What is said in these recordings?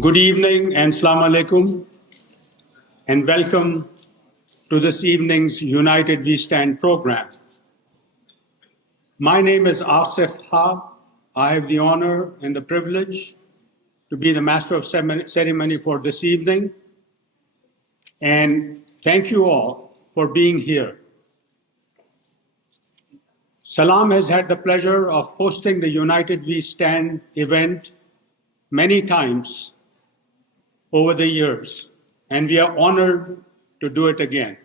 Good evening and Assalamu alaikum, and welcome to this evening's United We Stand program. My name is Asif Ha. I have the honor and the privilege to be the master of ceremony for this evening, and thank you all for being here. Salam has had the pleasure of hosting the United We Stand event many times over the years, and we are honored to do it again.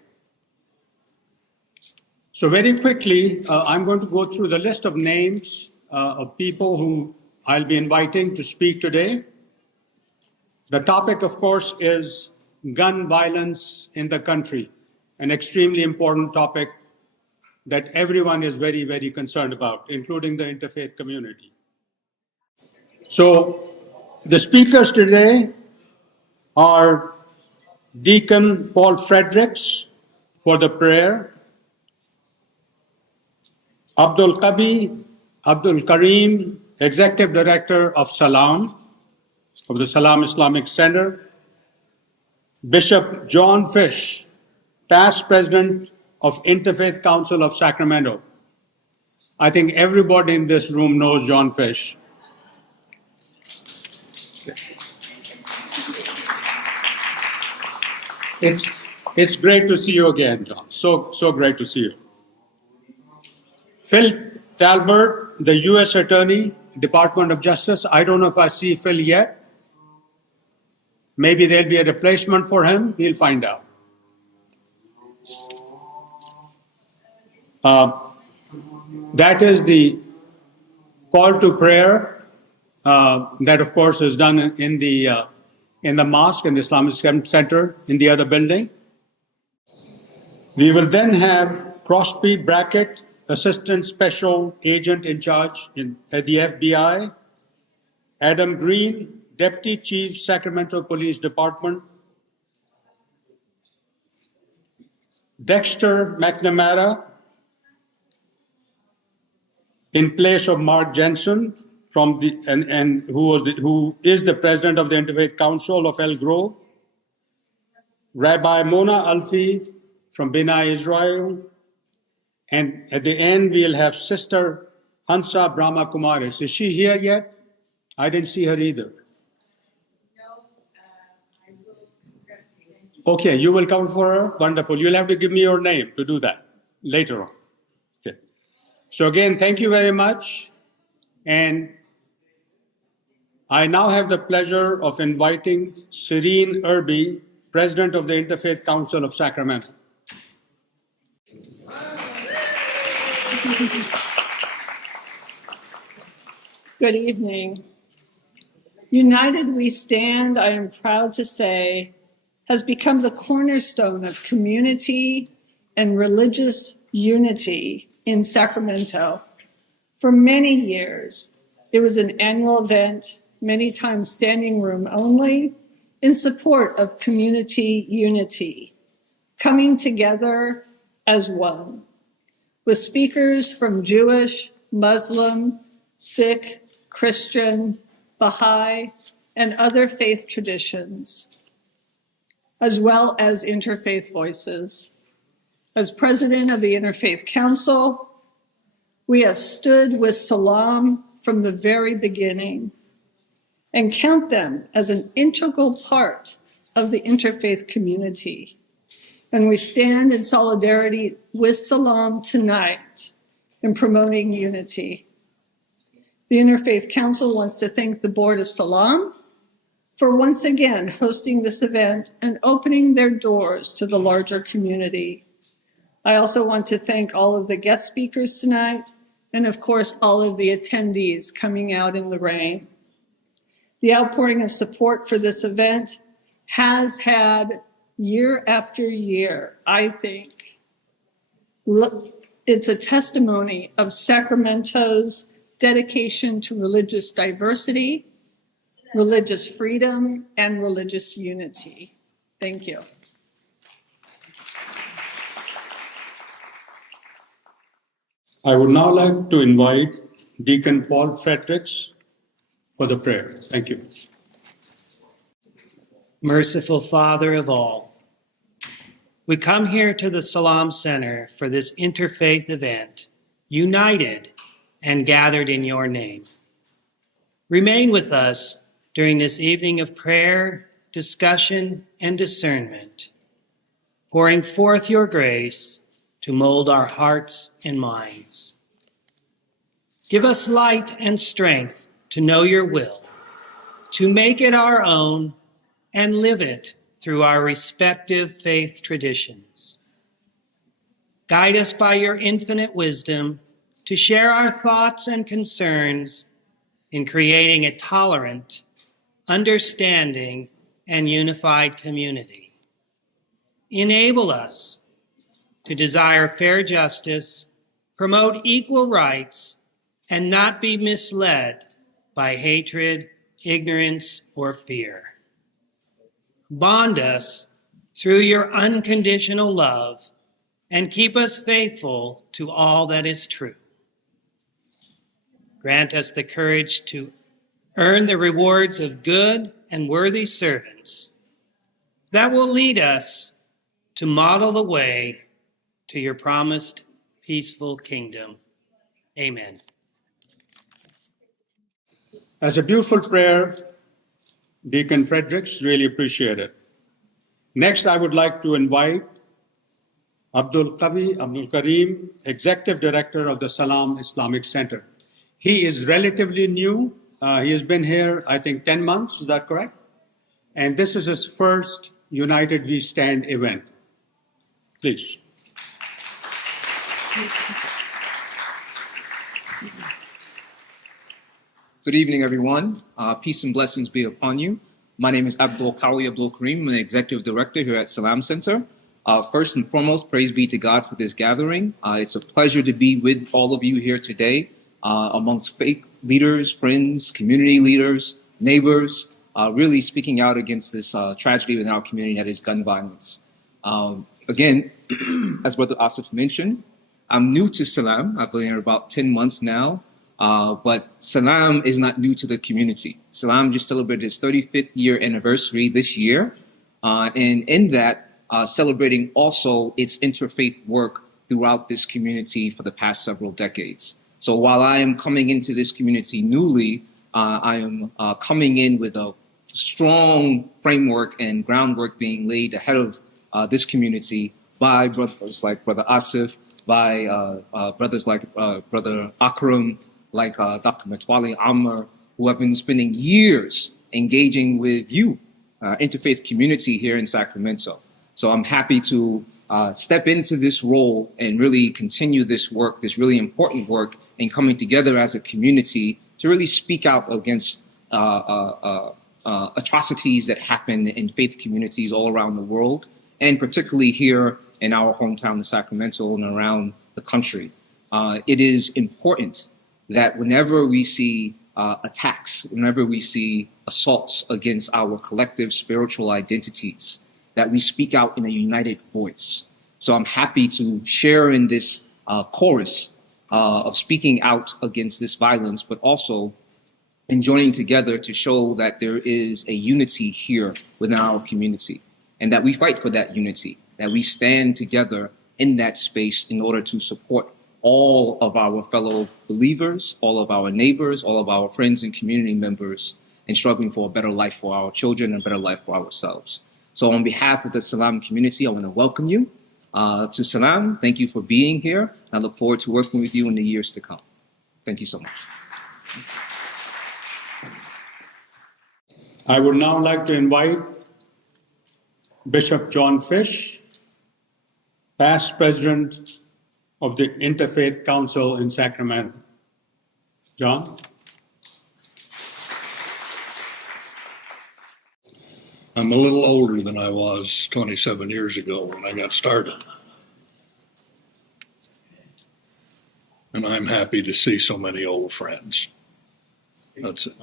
So very quickly, I'm going to go through the list of names of people whom I'll be inviting to speak today. The topic, of course, is gun violence in the country, an extremely important topic that everyone is very, very concerned about, including the interfaith community. So the speakers today are Deacon Paul Fredericks for the prayer, Abdul Kareem, Executive Director of Salam, of the Salam Islamic Center, Bishop John Fish, past President of Interfaith Council of Sacramento. I think everybody in this room knows John Fish. It's great to see you again, John. So great to see you. Phil Talbert, the U.S. Attorney, Department of Justice. I don't know if I see Phil yet. Maybe there'll be a replacement for him. We'll find out. That is the call to prayer that, of course, is done in the mosque, in the Islamic Center, in the other building. We will then have Crosby Brackett, Assistant Special Agent in charge at the FBI, Adam Green, Deputy Chief, Sacramento Police Department, Dexter McNamara, in place of Mark Jensen, who is the president of the Interfaith Council of El Grove, Rabbi Mona Alfi from Bina Israel, and at the end we'll have Sister Hansa Brahma Kumaris. Is she here yet? I didn't see her either. I will represent you. Okay, you will cover for her? Wonderful. You'll have to give me your name to do that later on. Okay. So again, thank you very much. And I now have the pleasure of inviting Serene Irby, President of the Interfaith Council of Sacramento. Good evening. United We Stand, I am proud to say, has become the cornerstone of community and religious unity in Sacramento. For many years, it was an annual event, many times standing room only, in support of community unity, coming together as one, with speakers from Jewish, Muslim, Sikh, Christian, Baha'i, and other faith traditions, as well as interfaith voices. As president of the Interfaith Council, we have stood with Salam from the very beginning and count them as an integral part of the interfaith community. And we stand in solidarity with Salam tonight in promoting unity. The Interfaith Council wants to thank the Board of Salam for once again hosting this event and opening their doors to the larger community. I also want to thank all of the guest speakers tonight, and of course, all of the attendees coming out in the rain. The outpouring of support for this event has had year after year, I think. It's a testimony of Sacramento's dedication to religious diversity, religious freedom, and religious unity. Thank you. I would now like to invite Deacon Paul Fredericks for the prayer. Thank you. Merciful Father of all, we come here to the Salam Center for this interfaith event, united and gathered in your name. Remain with us during this evening of prayer, discussion, and discernment, pouring forth your grace to mold our hearts and minds. Give us light and strength to know your will, to make it our own and live it through our respective faith traditions. Guide us by your infinite wisdom to share our thoughts and concerns in creating a tolerant, understanding, and unified community. Enable us to desire fair justice, promote equal rights, and not be misled by hatred, ignorance, or fear. Bond us through your unconditional love and keep us faithful to all that is true. Grant us the courage to earn the rewards of good and worthy servants that will lead us to model the way to your promised peaceful kingdom. Amen. As a beautiful prayer, Deacon Fredericks, really appreciate it. Next, I would like to invite Abdul Karim, Executive Director of the Salam Islamic Center. He is relatively new. He has been here, I think, 10 months. Is that correct? And this is his first United We Stand event. Please. Good evening, everyone. Peace and blessings be upon you. My name is Abdul Karim. I'm the Executive Director here at Salam Center. First and foremost, praise be to God for this gathering. It's a pleasure to be with all of you here today, amongst faith leaders, friends, community leaders, neighbors, really speaking out against this tragedy in our community that is gun violence. Again, as Brother Asif mentioned, I'm new to Salam. I've been here about 10 months now. But Salam is not new to the community. Salam just celebrated its 35th year anniversary this year. And in that, celebrating also its interfaith work throughout this community for the past several decades. So while I am coming into this community newly, I am coming in with a strong framework and groundwork being laid ahead of this community by brothers like Brother Asif, by brothers like Brother Akram, like Dr. Matwali Ammar, who have been spending years engaging with you, interfaith community here in Sacramento. So I'm happy to step into this role and really continue this work, this really important work, in coming together as a community to really speak out against atrocities that happen in faith communities all around the world, and particularly here in our hometown of Sacramento and around the country. It is important that whenever we see attacks, whenever we see assaults against our collective spiritual identities, that we speak out in a united voice. So I'm happy to share in this chorus of speaking out against this violence, but also in joining together to show that there is a unity here within our community, and that we fight for that unity, that we stand together in that space in order to support all of our fellow believers, all of our neighbors, all of our friends and community members, and struggling for a better life for our children and a better life for ourselves. So on behalf of the Salam community, I want to welcome you to Salam. Thank you for being here. I look forward to working with you in the years to come. Thank you so much. I would now like to invite Bishop John Fish, past president of the Interfaith Council in Sacramento. John? I'm a little older than I was 27 years ago when I got started. And I'm happy to see so many old friends. That's it.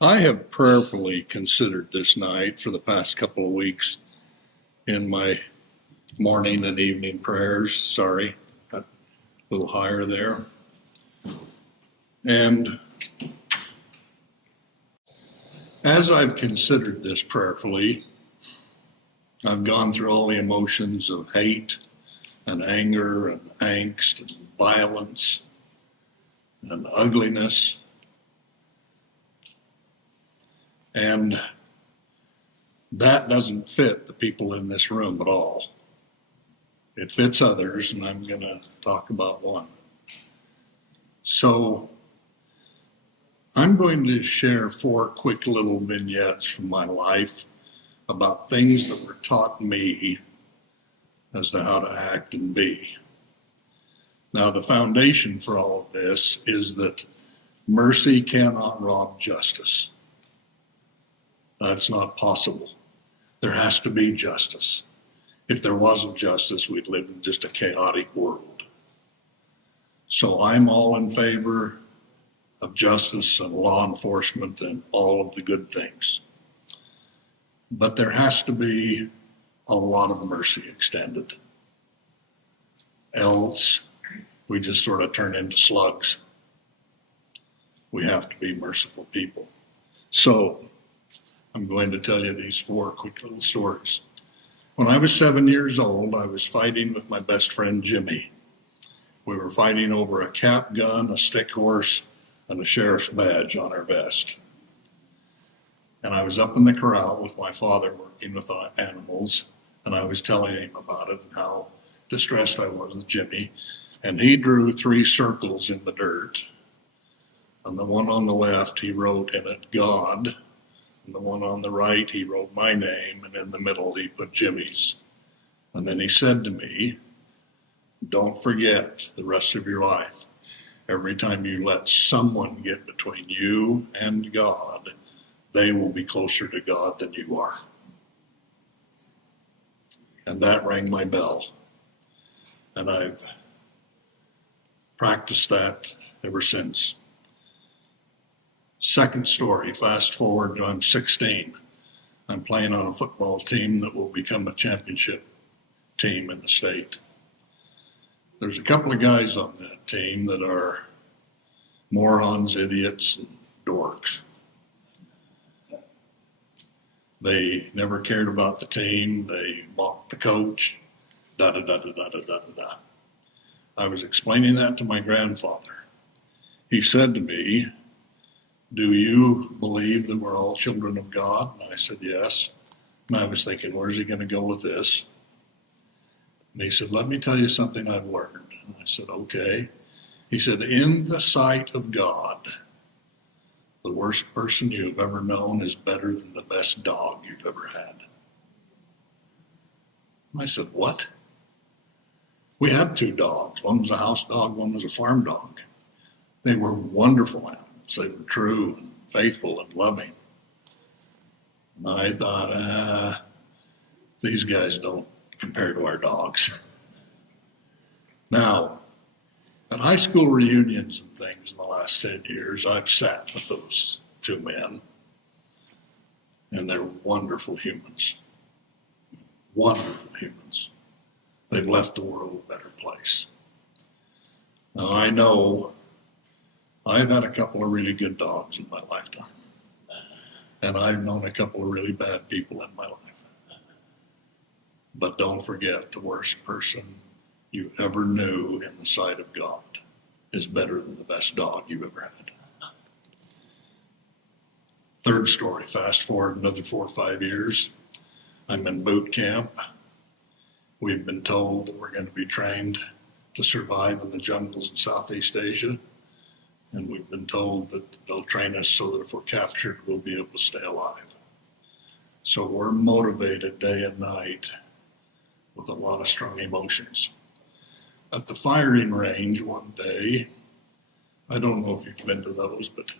I have prayerfully considered this night for the past couple of weeks in my morning and evening prayers. Sorry, got a little higher there. And As I've considered this prayerfully, I've gone through all the emotions of hate and anger and angst and violence and ugliness. And that doesn't fit the people in this room at all. It fits others, and I'm going to talk about one. So I'm going to share 4 quick little vignettes from my life about things that were taught me as to how to act and be. Now, the foundation for all of this is that mercy cannot rob justice. That's not possible. There has to be justice. If there wasn't justice, we'd live in just a chaotic world. So I'm all in favor of justice and law enforcement and all of the good things. But there has to be a lot of mercy extended. Else, we just sort of turn into slugs. We have to be merciful people. So, I'm going to tell you these 4 quick little stories. When I was 7 years old, I was fighting with my best friend Jimmy. We were fighting over a cap gun, a stick horse, and a sheriff's badge on our vest. And I was up in the corral with my father working with animals, and I was telling him about it and how distressed I was with Jimmy. And he drew 3 circles in the dirt. On the one on the left, he wrote in it, God. And the one on the right, he wrote my name, and in the middle, he put Jimmy's. And then he said to me, don't forget the rest of your life. Every time you let someone get between you and God, they will be closer to God than you are. And that rang my bell. And I've practiced that ever since. Second story, fast forward to I'm 16. I'm playing on a football team that will become a championship team in the state. There's a couple of guys on that team that are morons, idiots, and dorks. They never cared about the team. They mocked the coach. Da-da-da-da-da-da-da-da. I was explaining that to my grandfather. He said to me, do you believe that we're all children of God? And I said, yes. And I was thinking, where's he going to go with this? And he said, let me tell you something I've learned. And I said, okay. He said, in the sight of God, the worst person you've ever known is better than the best dog you've ever had. And I said, what? We had 2 dogs. One was a house dog, one was a farm dog. They were wonderful animals. They were true and faithful and loving. And I thought, these guys don't compare to our dogs. Now, at high school reunions and things in the last 10 years, I've sat with those 2 men, and they're wonderful humans. Wonderful humans. They've left the world a better place. Now, I know I've had a couple of really good dogs in my lifetime, and I've known a couple of really bad people in my life. But don't forget, the worst person you ever knew in the sight of God is better than the best dog you've ever had. Third story, fast forward another 4 or 5 years. I'm in boot camp. We've been told that we're going to be trained to survive in the jungles in Southeast Asia. And we've been told that they'll train us so that if we're captured, we'll be able to stay alive. So we're motivated day and night with a lot of strong emotions. At the firing range one day, I don't know if you've been to those, but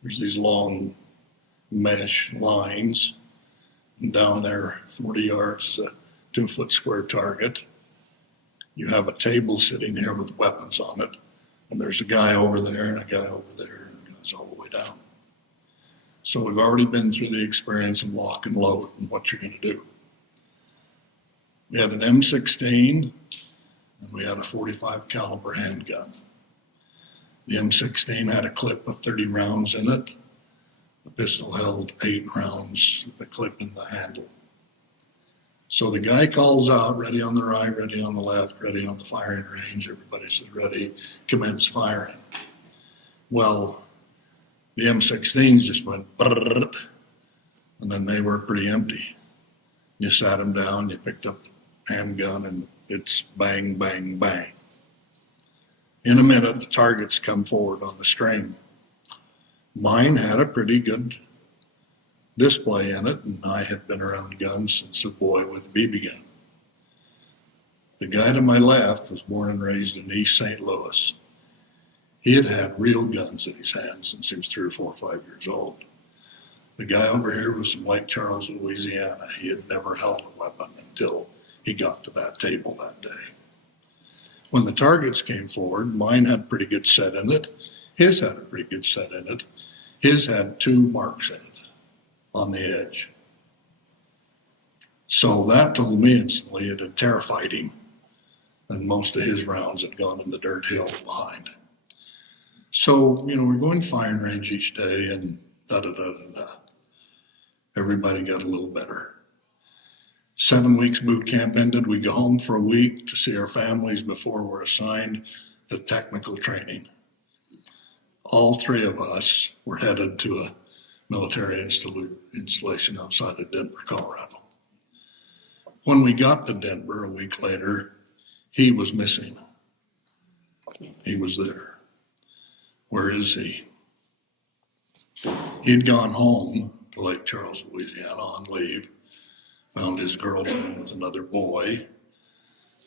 there's these long mesh lines, and down there 40 yards, a 2-foot square target. You have a table sitting here with weapons on it, and there's a guy over there and a guy over there, and it goes all the way down. So we've already been through the experience of lock and load and what you're going to do. We had an M16 and we had a .45 caliber handgun. The M16 had a clip of 30 rounds in it. The Pistol held 8 rounds, the clip in the handle. So the guy calls out, ready on the right, ready on the left, ready on the firing range. Everybody says, ready, commence firing. Well, the M16s just went brrrr, and then they were pretty empty. You sat them down, you picked up the handgun, and it's bang, bang, bang. In a minute, the targets come forward on the string. Mine had a pretty good display in it, and I had been around guns since a boy with a BB gun. The guy to my left was born and raised in East St. Louis. He had had real guns in his hands since he was 3 or 4 or 5 years old. The guy over here was from Lake Charles, Louisiana. He had never held a weapon until he got to that table that day. When the targets came forward, mine had a pretty good set in it. His had a pretty good set in it. His had 2 marks in it on the edge. So that told me instantly it had terrified him, and most of his rounds had gone in the dirt hill behind. So, we're going to firing range each day, and da-da-da-da-da. Everybody got a little better. 7 weeks boot camp ended. We go home for a week to see our families before we're assigned to technical training. All 3 of us were headed to a military installation outside of Denver, Colorado. When we got to Denver a week later, he was missing. He was there. Where is he? He'd gone home to Lake Charles, Louisiana on leave, found his girlfriend with another boy,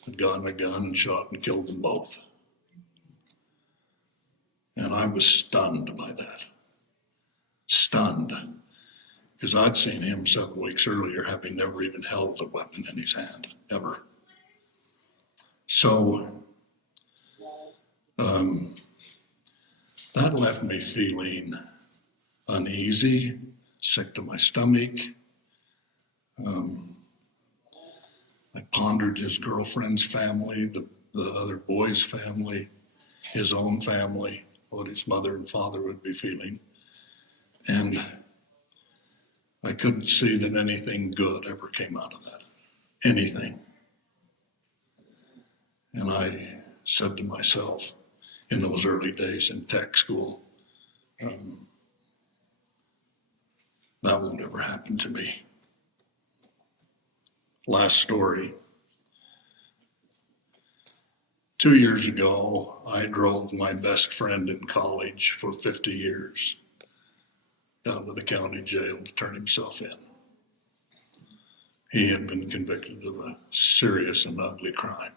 had gotten a gun and shot and killed them both. And I was stunned by that. Stunned. Because I'd seen him 7 weeks earlier, having never even held a weapon in his hand, ever. So, that left me feeling uneasy, sick to my stomach. I pondered his girlfriend's family, the other boy's family, his own family, what his mother and father would be feeling. And I couldn't see that anything good ever came out of that. Anything. And I said to myself in those early days in tech school, that won't ever happen to me. Last story. 2 years ago, I drove my best friend in college for 50 years down to the county jail to turn himself in. He had been convicted of a serious and ugly crime.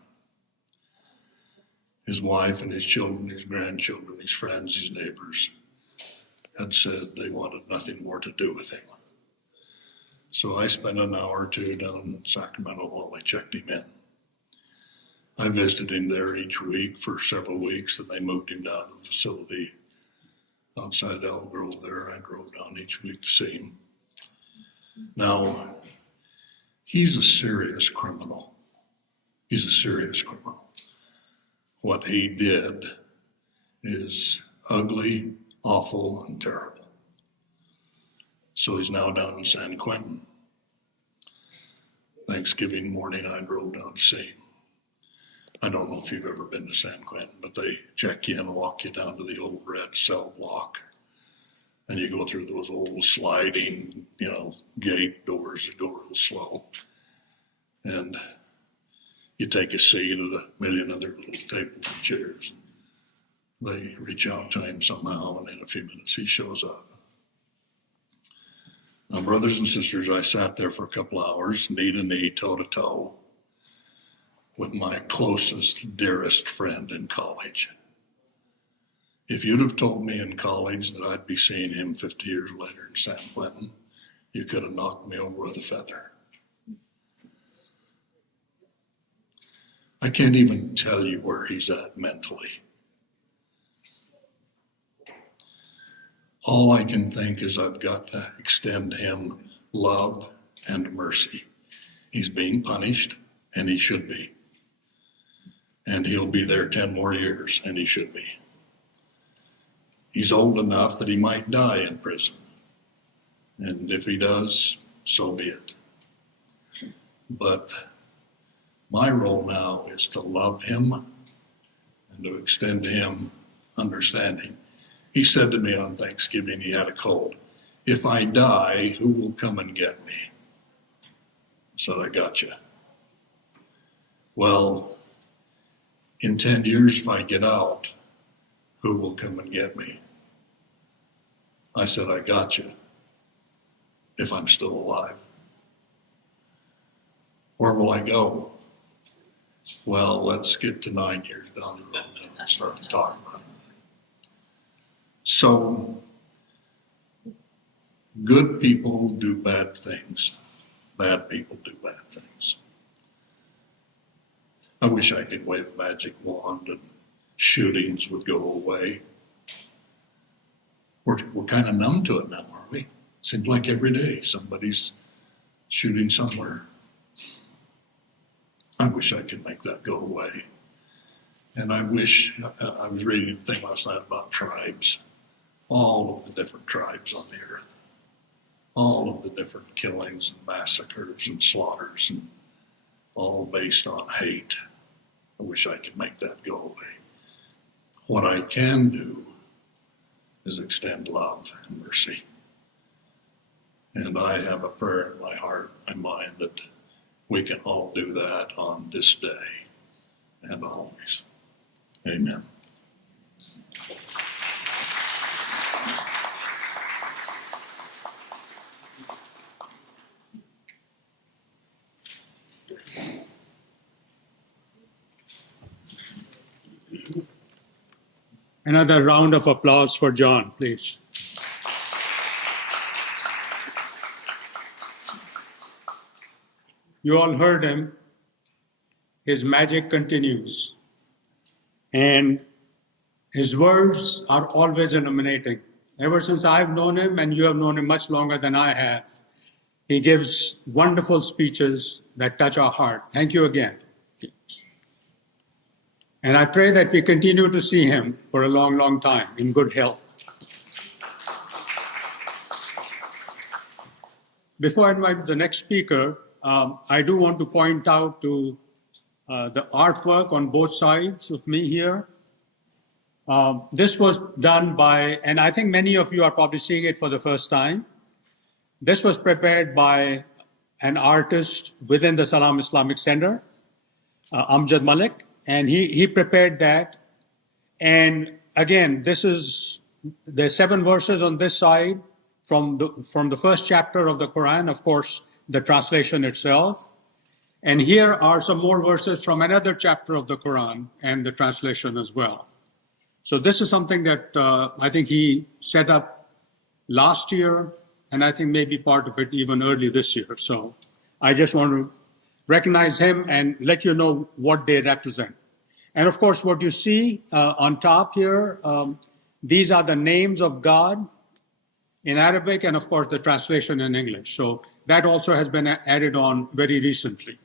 His wife and his children, his grandchildren, his friends, his neighbors had said they wanted nothing more to do with him. So I spent an hour or 2 down in Sacramento while they checked him in. I visited him there each week for several weeks, and they moved him down to the facility outside Elk Grove there. I drove down each week to see him. Now, he's a serious criminal. He's a serious criminal. What he did is ugly, awful, and terrible. So he's now down in San Quentin. Thanksgiving morning, I drove down to see him. I don't know if you've ever been to San Quentin, but they check you in, walk you down to the old red cell block, and you go through those old sliding, gate doors that go real slow. And you take a seat at a million other little tables and chairs. They reach out to him somehow, and in a few minutes he shows up. Now, brothers and sisters, I sat there for a couple hours, knee to knee, toe to toe, with my closest, dearest friend in college. If you'd have told me in college that I'd be seeing him 50 years later in San Quentin, you could have knocked me over with a feather. I can't even tell you where he's at mentally. All I can think is I've got to extend him love and mercy. He's being punished, and he should be. And he'll be there 10 more years, and he should be. He's old enough that he might die in prison. And if he does, so be it. But my role now is to love him and to extend to him understanding. He said to me on Thanksgiving, he had a cold, "If I die, who will come and get me?" I said, "I got you." "Well, in 10 years, if I get out, who will come and get me?" I said, "I got you, if I'm still alive." "Where will I go?" "Well, let's get to 9 years down the road and we'll start to talk about it." So, good people do bad things. Bad people do bad things. I wish I could wave a magic wand and shootings would go away. We're kind of numb to it now, aren't we? Seems like every day somebody's shooting somewhere. I wish I could make that go away. And I wish, I was reading a thing last night about tribes, all of the different tribes on the earth, all of the different killings and massacres and slaughters, and all based on hate. I wish I could make that go away. What I can do is extend love and mercy. And I have a prayer in my heart and mind that we can all do that on this day and always. Amen. Another round of applause for John, please. You all heard him. His magic continues. And his words are always illuminating. Ever since I've known him, and you have known him much longer than I have, he gives wonderful speeches that touch our heart. Thank you again. And I pray that we continue to see him for a long, long time in good health. Before I invite the next speaker, I do want to point out to the artwork on both sides of me here. This was done by, and I think many of you are probably seeing it for the first time. This was prepared by an artist within the Salam Islamic Center, Amjad Malik, and he prepared that. And again, this is the 7 verses on this side from the first chapter of the Quran, of course, the translation itself. And here are some more verses from another chapter of the Quran and the translation as well. So this is something that I think he set up last year, and I think maybe part of it even early this year. So I just want to recognize him and let you know what they represent. And of course, what you see on top here, these are the names of God in Arabic, and of course the translation in English. So that also has been added on very recently.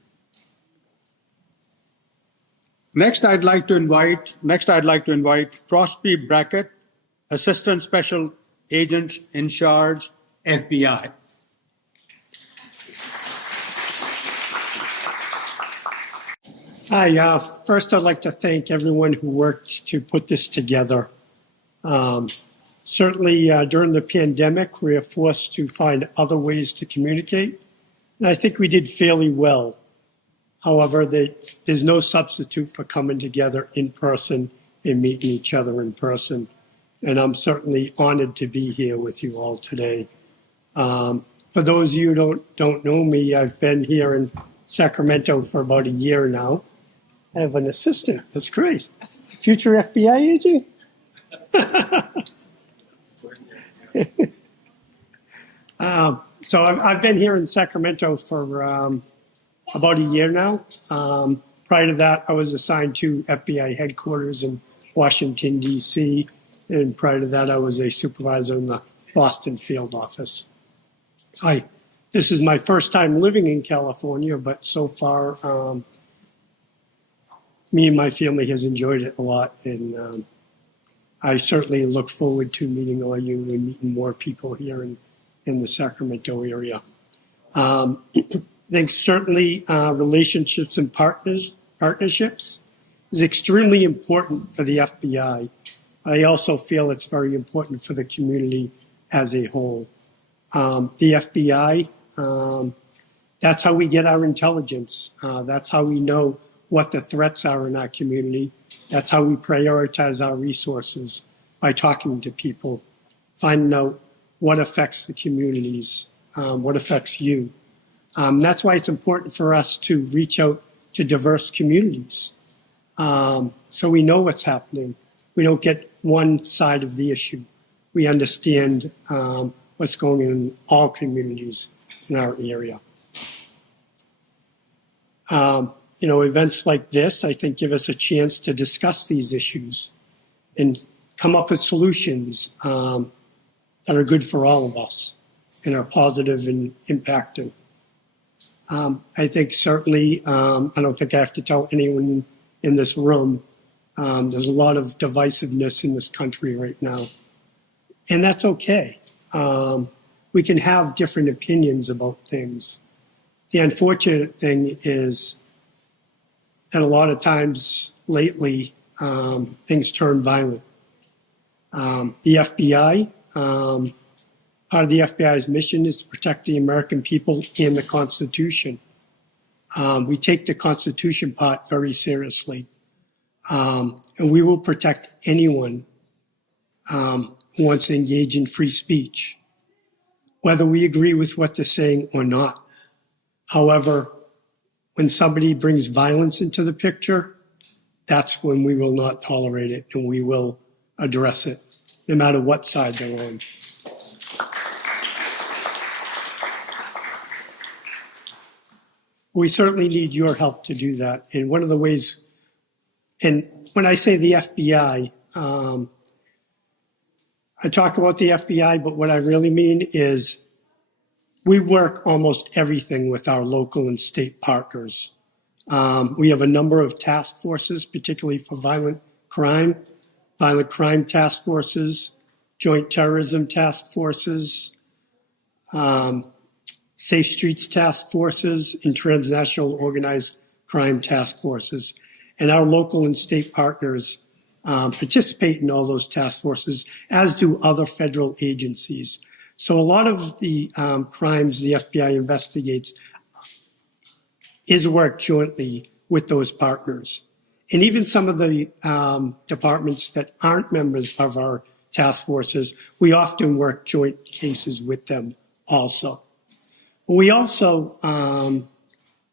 Next, I'd like to invite Crosby Brackett, Assistant Special Agent in Charge, FBI. Hi, first I'd like to thank everyone who worked to put this together. Certainly during the pandemic, we were forced to find other ways to communicate, and I think we did fairly well. However, there's no substitute for coming together in person and meeting each other in person, and I'm certainly honored to be here with you all today. For those of you who don't know me, I've been here in Sacramento for about a year now. I have an assistant. That's great. Future FBI agent? So I've been here in Sacramento for about a year now. Prior to that, I was assigned to FBI headquarters in Washington, D.C. And prior to that, I was a supervisor in the Boston field office. So this is my first time living in California, but so far, me and my family has enjoyed it a lot. And I certainly look forward to meeting all you and meeting more people here in in the Sacramento area. I think certainly relationships and partnerships is extremely important for the FBI. I also feel it's very important for the community as a whole. The FBI, that's how we get our intelligence. That's how we know what the threats are in our community. That's how we prioritize our resources, by talking to people, finding out what affects the communities, what affects you. That's why it's important for us to reach out to diverse communities, so we know what's happening. We don't get one side of the issue. We understand what's going on in all communities in our area. Events like this, I think, give us a chance to discuss these issues and come up with solutions that are good for all of us and are positive and impacting. I think certainly, I don't think I have to tell anyone in this room, there's a lot of divisiveness in this country right now. And that's okay. We can have different opinions about things. The unfortunate thing is that a lot of times lately, things turn violent. The FBI, part of the FBI's mission is to protect the American people and the Constitution. We take the Constitution part very seriously. And we will protect anyone who wants to engage in free speech, whether we agree with what they're saying or not. However, when somebody brings violence into the picture, that's when we will not tolerate it, and we will address it, no matter what side they're on. We certainly need your help to do that. And one of the ways, and when I say the FBI, I talk about the FBI, but what I really mean is we work almost everything with our local and state partners. We have a number of task forces, particularly for violent crime task forces, joint terrorism task forces, safe streets task forces, and transnational organized crime task forces. And our local and state partners participate in all those task forces, as do other federal agencies. So a lot of the crimes the FBI investigates is worked jointly with those partners. And even some of the departments that aren't members of our task forces, we often work joint cases with them also. We also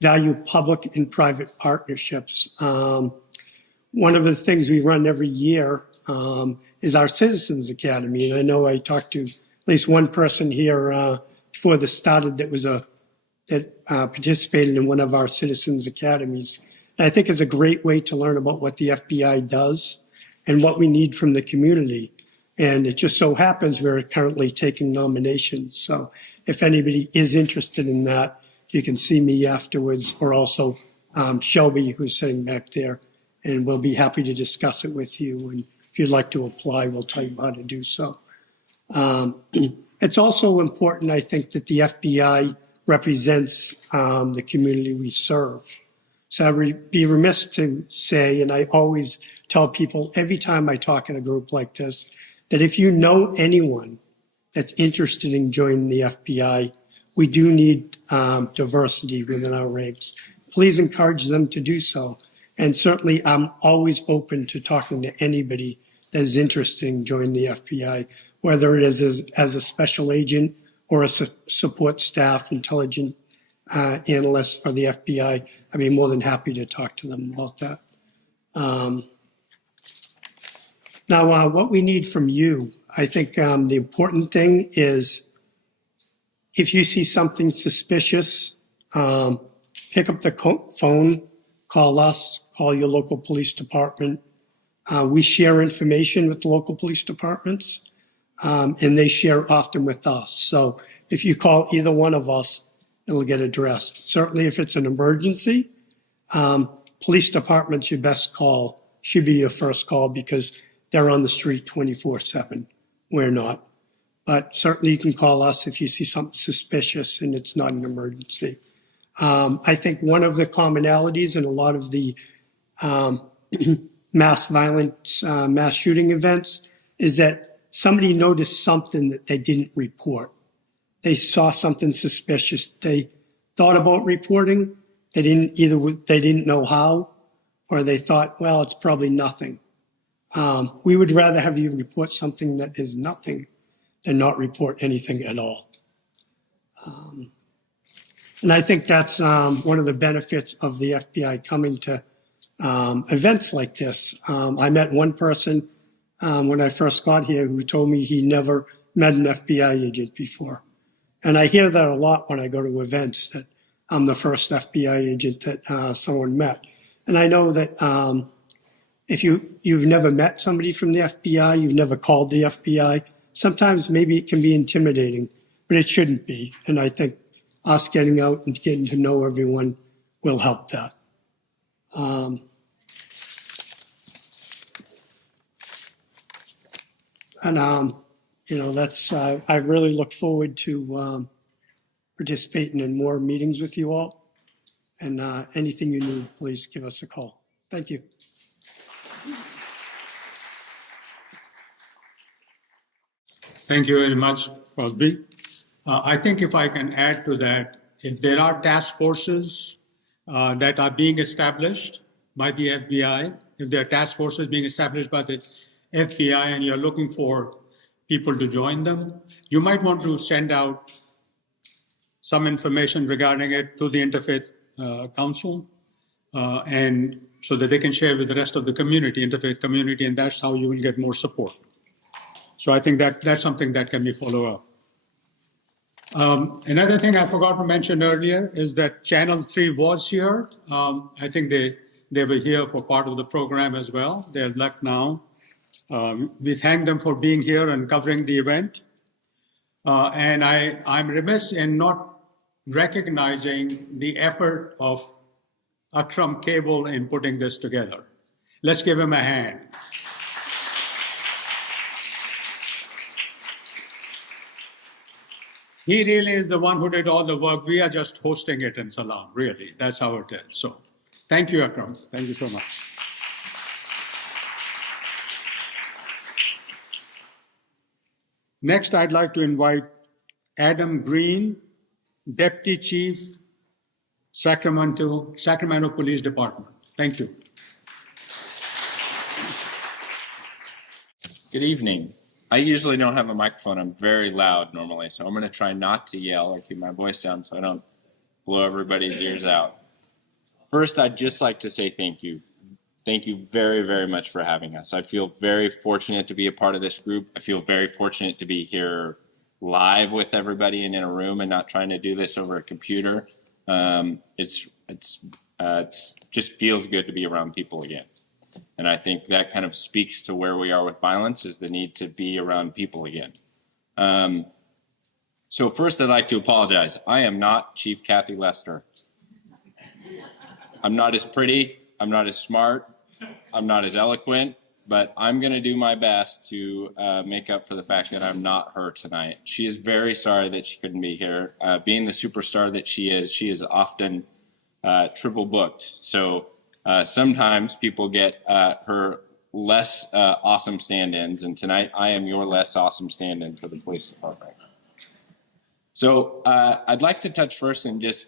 value public and private partnerships. One of the things we run every year is our Citizens Academy. And I know I talked to at least one person here before this started that participated in one of our Citizens Academies. And I think it's a great way to learn about what the FBI does and what we need from the community. And it just so happens we're currently taking nominations. So if anybody is interested in that, you can see me afterwards, or also Shelby, who's sitting back there, and we'll be happy to discuss it with you. And if you'd like to apply, we'll tell you how to do so. It's also important, I think, that the FBI represents the community we serve. So I would be remiss to say, and I always tell people every time I talk in a group like this, that if you know anyone that's interested in joining the FBI, we do need diversity within our ranks. Please encourage them to do so. And certainly I'm always open to talking to anybody that is interested in joining the FBI, whether it is as a special agent or a support staff intelligence analyst for the FBI. I'd be more than happy to talk to them about that. Now, what we need from you, I think the important thing is if you see something suspicious, pick up the phone, call us, call your local police department. We share information with the local police departments, and they share often with us. So if you call either one of us, it'll get addressed. Certainly if it's an emergency, police department's your best call, should be your first call, because they're on the street 24/7. We're not. but certainly you can call us if you see something suspicious and it's not an emergency. I think one of the commonalities in a lot of the mass violence, mass shooting events is that somebody noticed something that they didn't report. They saw something suspicious. They thought about reporting. They didn't know how, or they thought, well, it's probably nothing. We would rather have you report something that is nothing than not report anything at all. And I think that's one of the benefits of the FBI coming to events like this. I met one person when I first got here who told me he never met an FBI agent before. And I hear that a lot when I go to events, that I'm the first FBI agent that someone met. And I know that if you've never met somebody from the FBI, you've never called the FBI, sometimes maybe it can be intimidating, but it shouldn't be. And I think us getting out and getting to know everyone will help that. That's, I really look forward to participating in more meetings with you all. And anything you need, please give us a call. Thank you. Thank you very much, Crosby. I think if I can add to that, if there are task forces that are being established by the FBI, if there are task forces being established by the FBI and you're looking for people to join them, you might want to send out some information regarding it to the Interfaith Council, and so that they can share with the rest of the community, interfaith community, and that's how you will get more support. So I think that's something that can be followed up. Another thing I forgot to mention earlier is that Channel 3 was here. I think they were here for part of the program as well. They're left now. We thank them for being here and covering the event. And I'm remiss in not recognizing the effort of Akram Cable in putting this together. Let's give him a hand. He really is the one who did all the work. We are just hosting it in Salam, really. That's how it is. So thank you, Akram. Thank you so much. Next, I'd like to invite Adam Green, Deputy Chief, Sacramento Police Department. Thank you. Good evening. I usually don't have a microphone. I'm very loud normally, so I'm going to try not to yell or keep my voice down so I don't blow everybody's ears out. First, I'd just like to say thank you. Thank you very, very much for having us. I feel very fortunate to be a part of this group. I feel very fortunate to be here live with everybody and in a room and not trying to do this over a computer. It's just feels good to be around people again. And I think that kind of speaks to where we are with violence, is the need to be around people again. So first, I'd like to apologize. I am not Chief Kathy Lester. I'm not as pretty. I'm not as smart. I'm not as eloquent. But I'm going to do my best to make up for the fact that I'm not her tonight. She is very sorry that she couldn't be here. Being the superstar that she is often triple booked. So sometimes people get her less awesome stand-ins, and tonight I am your less awesome stand-in for the police department. So I'd like to touch first and just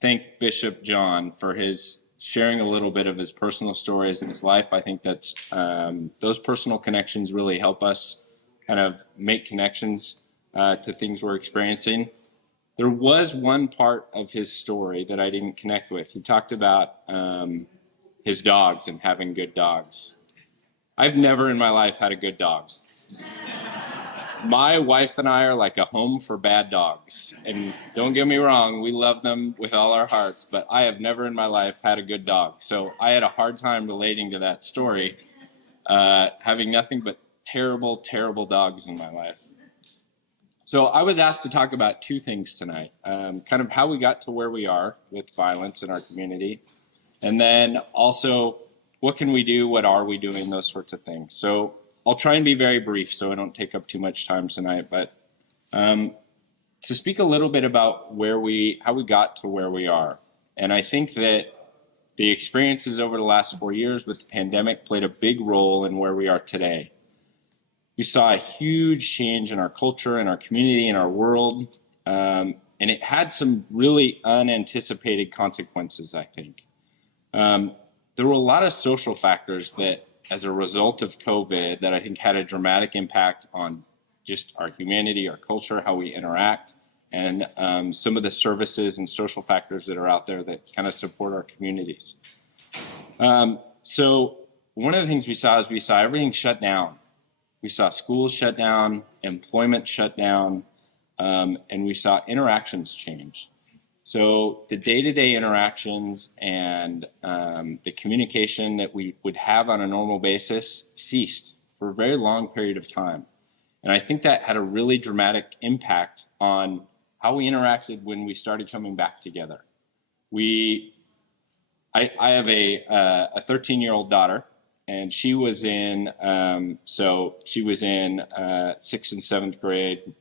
thank Bishop John for his sharing a little bit of his personal stories in his life. I think that those personal connections really help us kind of make connections to things we're experiencing. There was one part of his story that I didn't connect with. He talked about his dogs and having good dogs. I've never in my life had a good dog. My wife and I are like a home for bad dogs. And don't get me wrong, we love them with all our hearts, but I have never in my life had a good dog. So I had a hard time relating to that story, having nothing but terrible, terrible dogs in my life. So I was asked to talk about two things tonight, kind of how we got to where we are with violence in our community, and then also what can we do, what are we doing, those sorts of things. So I'll try and be very brief so I don't take up too much time tonight, but to speak a little bit about how we got to where we are. And I think that the experiences over the last 4 years with the pandemic played a big role in where we are today. We saw a huge change in our culture, in our community, in our world, and it had some really unanticipated consequences, I think. There were a lot of social factors that, as a result of COVID, that I think had a dramatic impact on just our humanity, our culture, how we interact, and some of the services and social factors that are out there that kind of support our communities. So one of the things we saw is we saw everything shut down. We saw schools shut down, employment shut down, and we saw interactions change. So the day-to-day interactions and the communication that we would have on a normal basis ceased for a very long period of time. And I think that had a really dramatic impact on how we interacted when we started coming back together. I have a 13-year-old daughter, and she was in 6th and 7th grade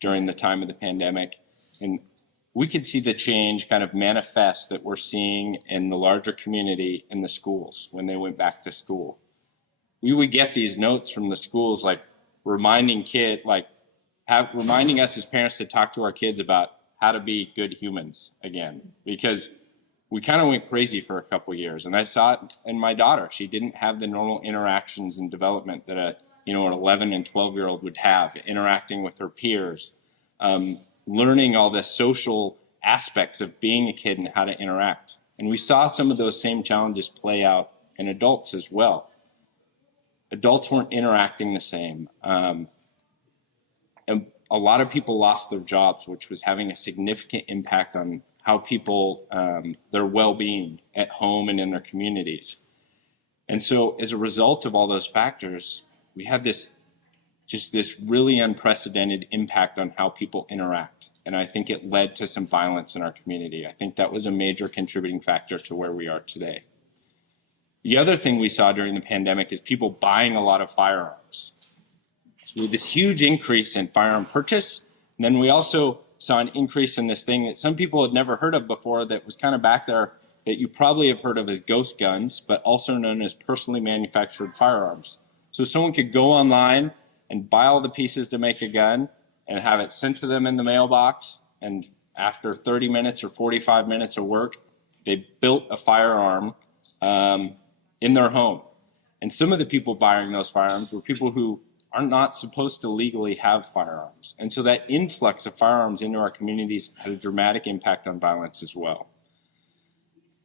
during the time of the pandemic. And we could see the change kind of manifest that we're seeing in the larger community in the schools when they went back to school. We would get these notes from the schools, like reminding us as parents to talk to our kids about how to be good humans again, because we kind of went crazy for a couple of years. And I saw it in my daughter. She didn't have the normal interactions and development that an 11 and 12-year-old would have, interacting with her peers, learning all the social aspects of being a kid and how to interact. And we saw some of those same challenges play out in adults as well. Adults weren't interacting the same. And a lot of people lost their jobs, which was having a significant impact on how people, their well-being at home and in their communities. And so as a result of all those factors, we had this really unprecedented impact on how people interact. And I think it led to some violence in our community. I think that was a major contributing factor to where we are today. The other thing we saw during the pandemic is people buying a lot of firearms. So we had this huge increase in firearm purchase. And then we also saw an increase in this thing that some people had never heard of before that was kind of back there that you probably have heard of as ghost guns, but also known as personally manufactured firearms. So someone could go online and buy all the pieces to make a gun and have it sent to them in the mailbox. And after 30 minutes or 45 minutes of work, they built a firearm in their home. And some of the people buying those firearms were people who are not supposed to legally have firearms. And so that influx of firearms into our communities had a dramatic impact on violence as well.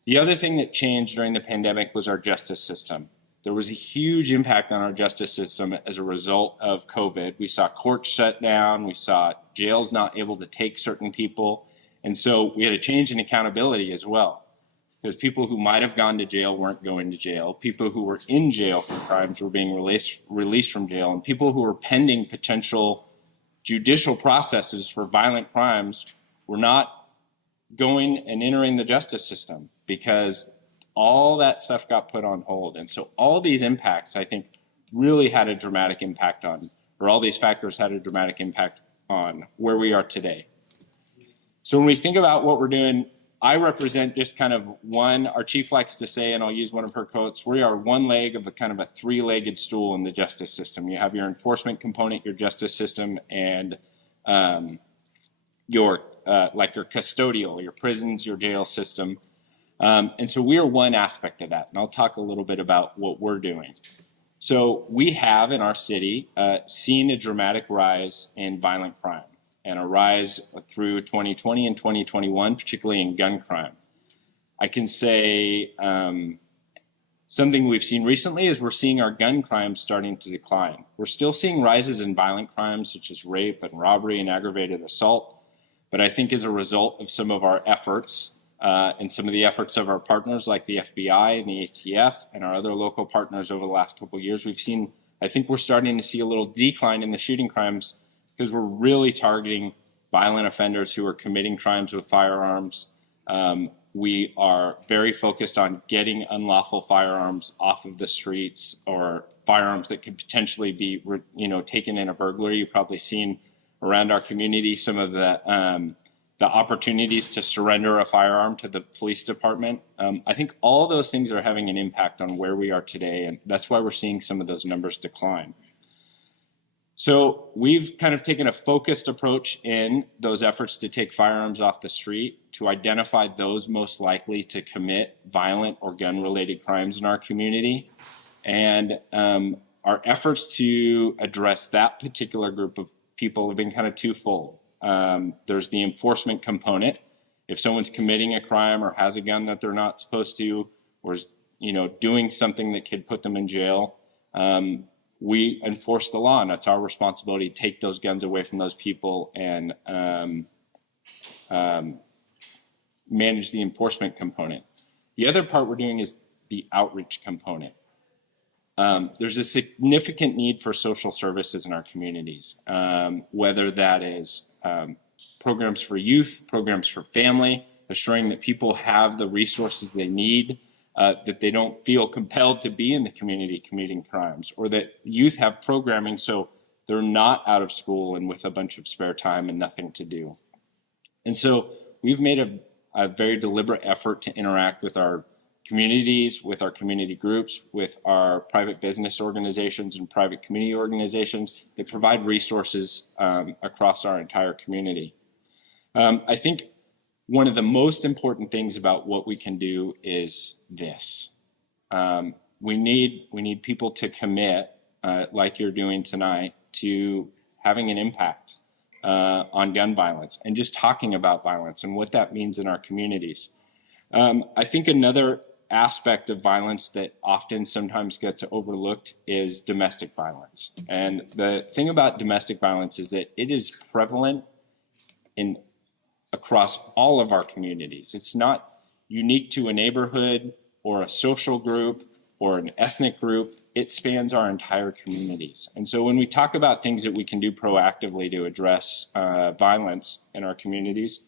The other thing that changed during the pandemic was our justice system. There was a huge impact on our justice system as a result of COVID. We saw courts shut down. We saw jails not able to take certain people. And so we had a change in accountability as well, because people who might have gone to jail weren't going to jail. People who were in jail for crimes were being released from jail. And people who were pending potential judicial processes for violent crimes were not going and entering the justice system because all that stuff got put on hold. And so all these impacts, I think, really had a dramatic impact on, or all these factors had a dramatic impact on where we are today. So when we think about what we're doing, I represent just kind of one, our chief likes to say, and I'll use one of her quotes, we are one leg of a kind of a three-legged stool in the justice system. You have your enforcement component, your justice system, and your custodial, your prisons, your jail system. And so we are one aspect of that. And I'll talk a little bit about what we're doing. So we have in our city seen a dramatic rise in violent crime, and a rise through 2020 and 2021, particularly in gun crime. I can say something we've seen recently is we're seeing our gun crime starting to decline. We're still seeing rises in violent crimes such as rape and robbery and aggravated assault. But I think as a result of some of our efforts and some of the efforts of our partners like the FBI and the ATF and our other local partners over the last couple of years, I think we're starting to see a little decline in the shooting crimes because we're really targeting violent offenders who are committing crimes with firearms. We are very focused on getting unlawful firearms off of the streets, or firearms that could potentially be, taken in a burglary. You've probably seen around our community some of the opportunities to surrender a firearm to the police department. I think all those things are having an impact on where we are today, and that's why we're seeing some of those numbers decline. So we've kind of taken a focused approach in those efforts to take firearms off the street, to identify those most likely to commit violent or gun-related crimes in our community. And our efforts to address that particular group of people have been kind of twofold. There's the enforcement component. If someone's committing a crime or has a gun that they're not supposed to, or is, doing something that could put them in jail, we enforce the law, and it's our responsibility to take those guns away from those people and manage the enforcement component. The other part we're doing is the outreach component. There's a significant need for social services in our communities, whether that is programs for youth, programs for family, assuring that people have the resources they need, that they don't feel compelled to be in the community committing crimes, or that youth have programming so they're not out of school and with a bunch of spare time and nothing to do. And so we've made a very deliberate effort to interact with our communities, with our community groups, with our private business organizations and private community organizations that provide resources across our entire community. I think one of the most important things about what we can do is this. We need people to commit, like you're doing tonight, to having an impact on gun violence and just talking about violence and what that means in our communities. I think another aspect of violence that often sometimes gets overlooked is domestic violence. And the thing about domestic violence is that it is prevalent across all of our communities. It's not unique to a neighborhood or a social group or an ethnic group. It spans our entire communities. And so when we talk about things that we can do proactively to address violence in our communities,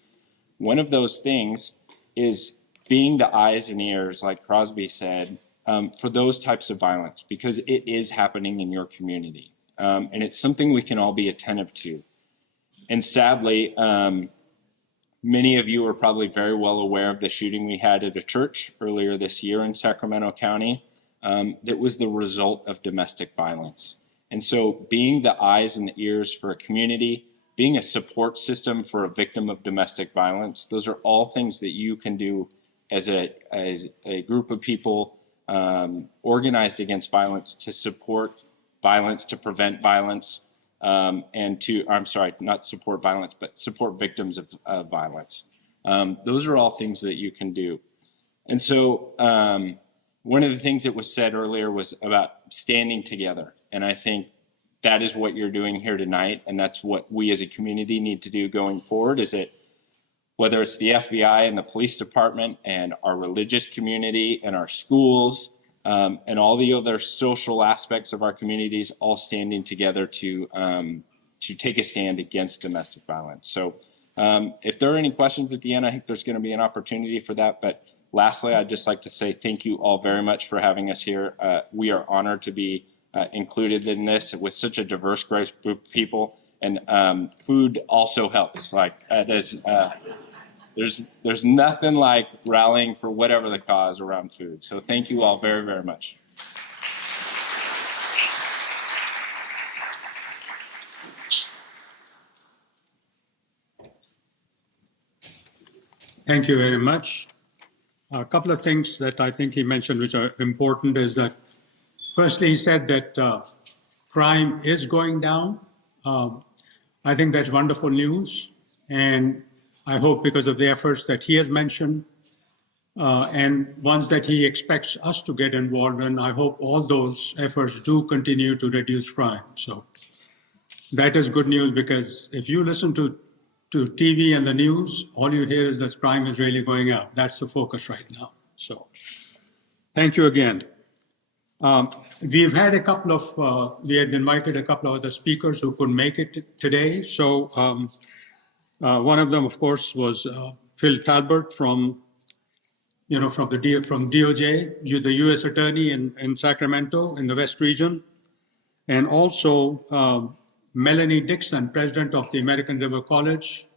one of those things is being the eyes and ears, like Crosby said, for those types of violence, because it is happening in your community. And it's something we can all be attentive to. And sadly, many of you are probably very well aware of the shooting we had at a church earlier this year in Sacramento County that was the result of domestic violence. And so being the eyes and the ears for a community, being a support system for a victim of domestic violence, those are all things that you can do as a group of people organized against violence to support violence, to prevent violence, and to, I'm sorry, not support violence, but support victims of violence. Those are all things that you can do. And so one of the things that was said earlier was about standing together. And I think that is what you're doing here tonight. And that's what we as a community need to do going forward, is that whether it's the FBI and the police department and our religious community and our schools and all the other social aspects of our communities all standing together to take a stand against domestic violence. So if there are any questions at the end, I think there's going to be an opportunity for that. But lastly, I'd just like to say thank you all very much for having us here. We are honored to be included in this with such a diverse group of people. And food also helps. Like there's nothing like rallying for whatever the cause around food. So thank you all very, very much. Thank you very much. A couple of things that I think he mentioned which are important is that, firstly, he said that crime is going down. I think that's wonderful news. And I hope because of the efforts that he has mentioned and ones that he expects us to get involved in, I hope all those efforts do continue to reduce crime. So that is good news, because if you listen to TV and the news, all you hear is that crime is really going up. That's the focus right now. So thank you again. We've had we had invited a couple of other speakers who couldn't make it today. So one of them, of course, was Phil Talbert from from from DOJ, the U.S. Attorney in Sacramento in the West Region, and also Melanie Dixon, President of the American River College,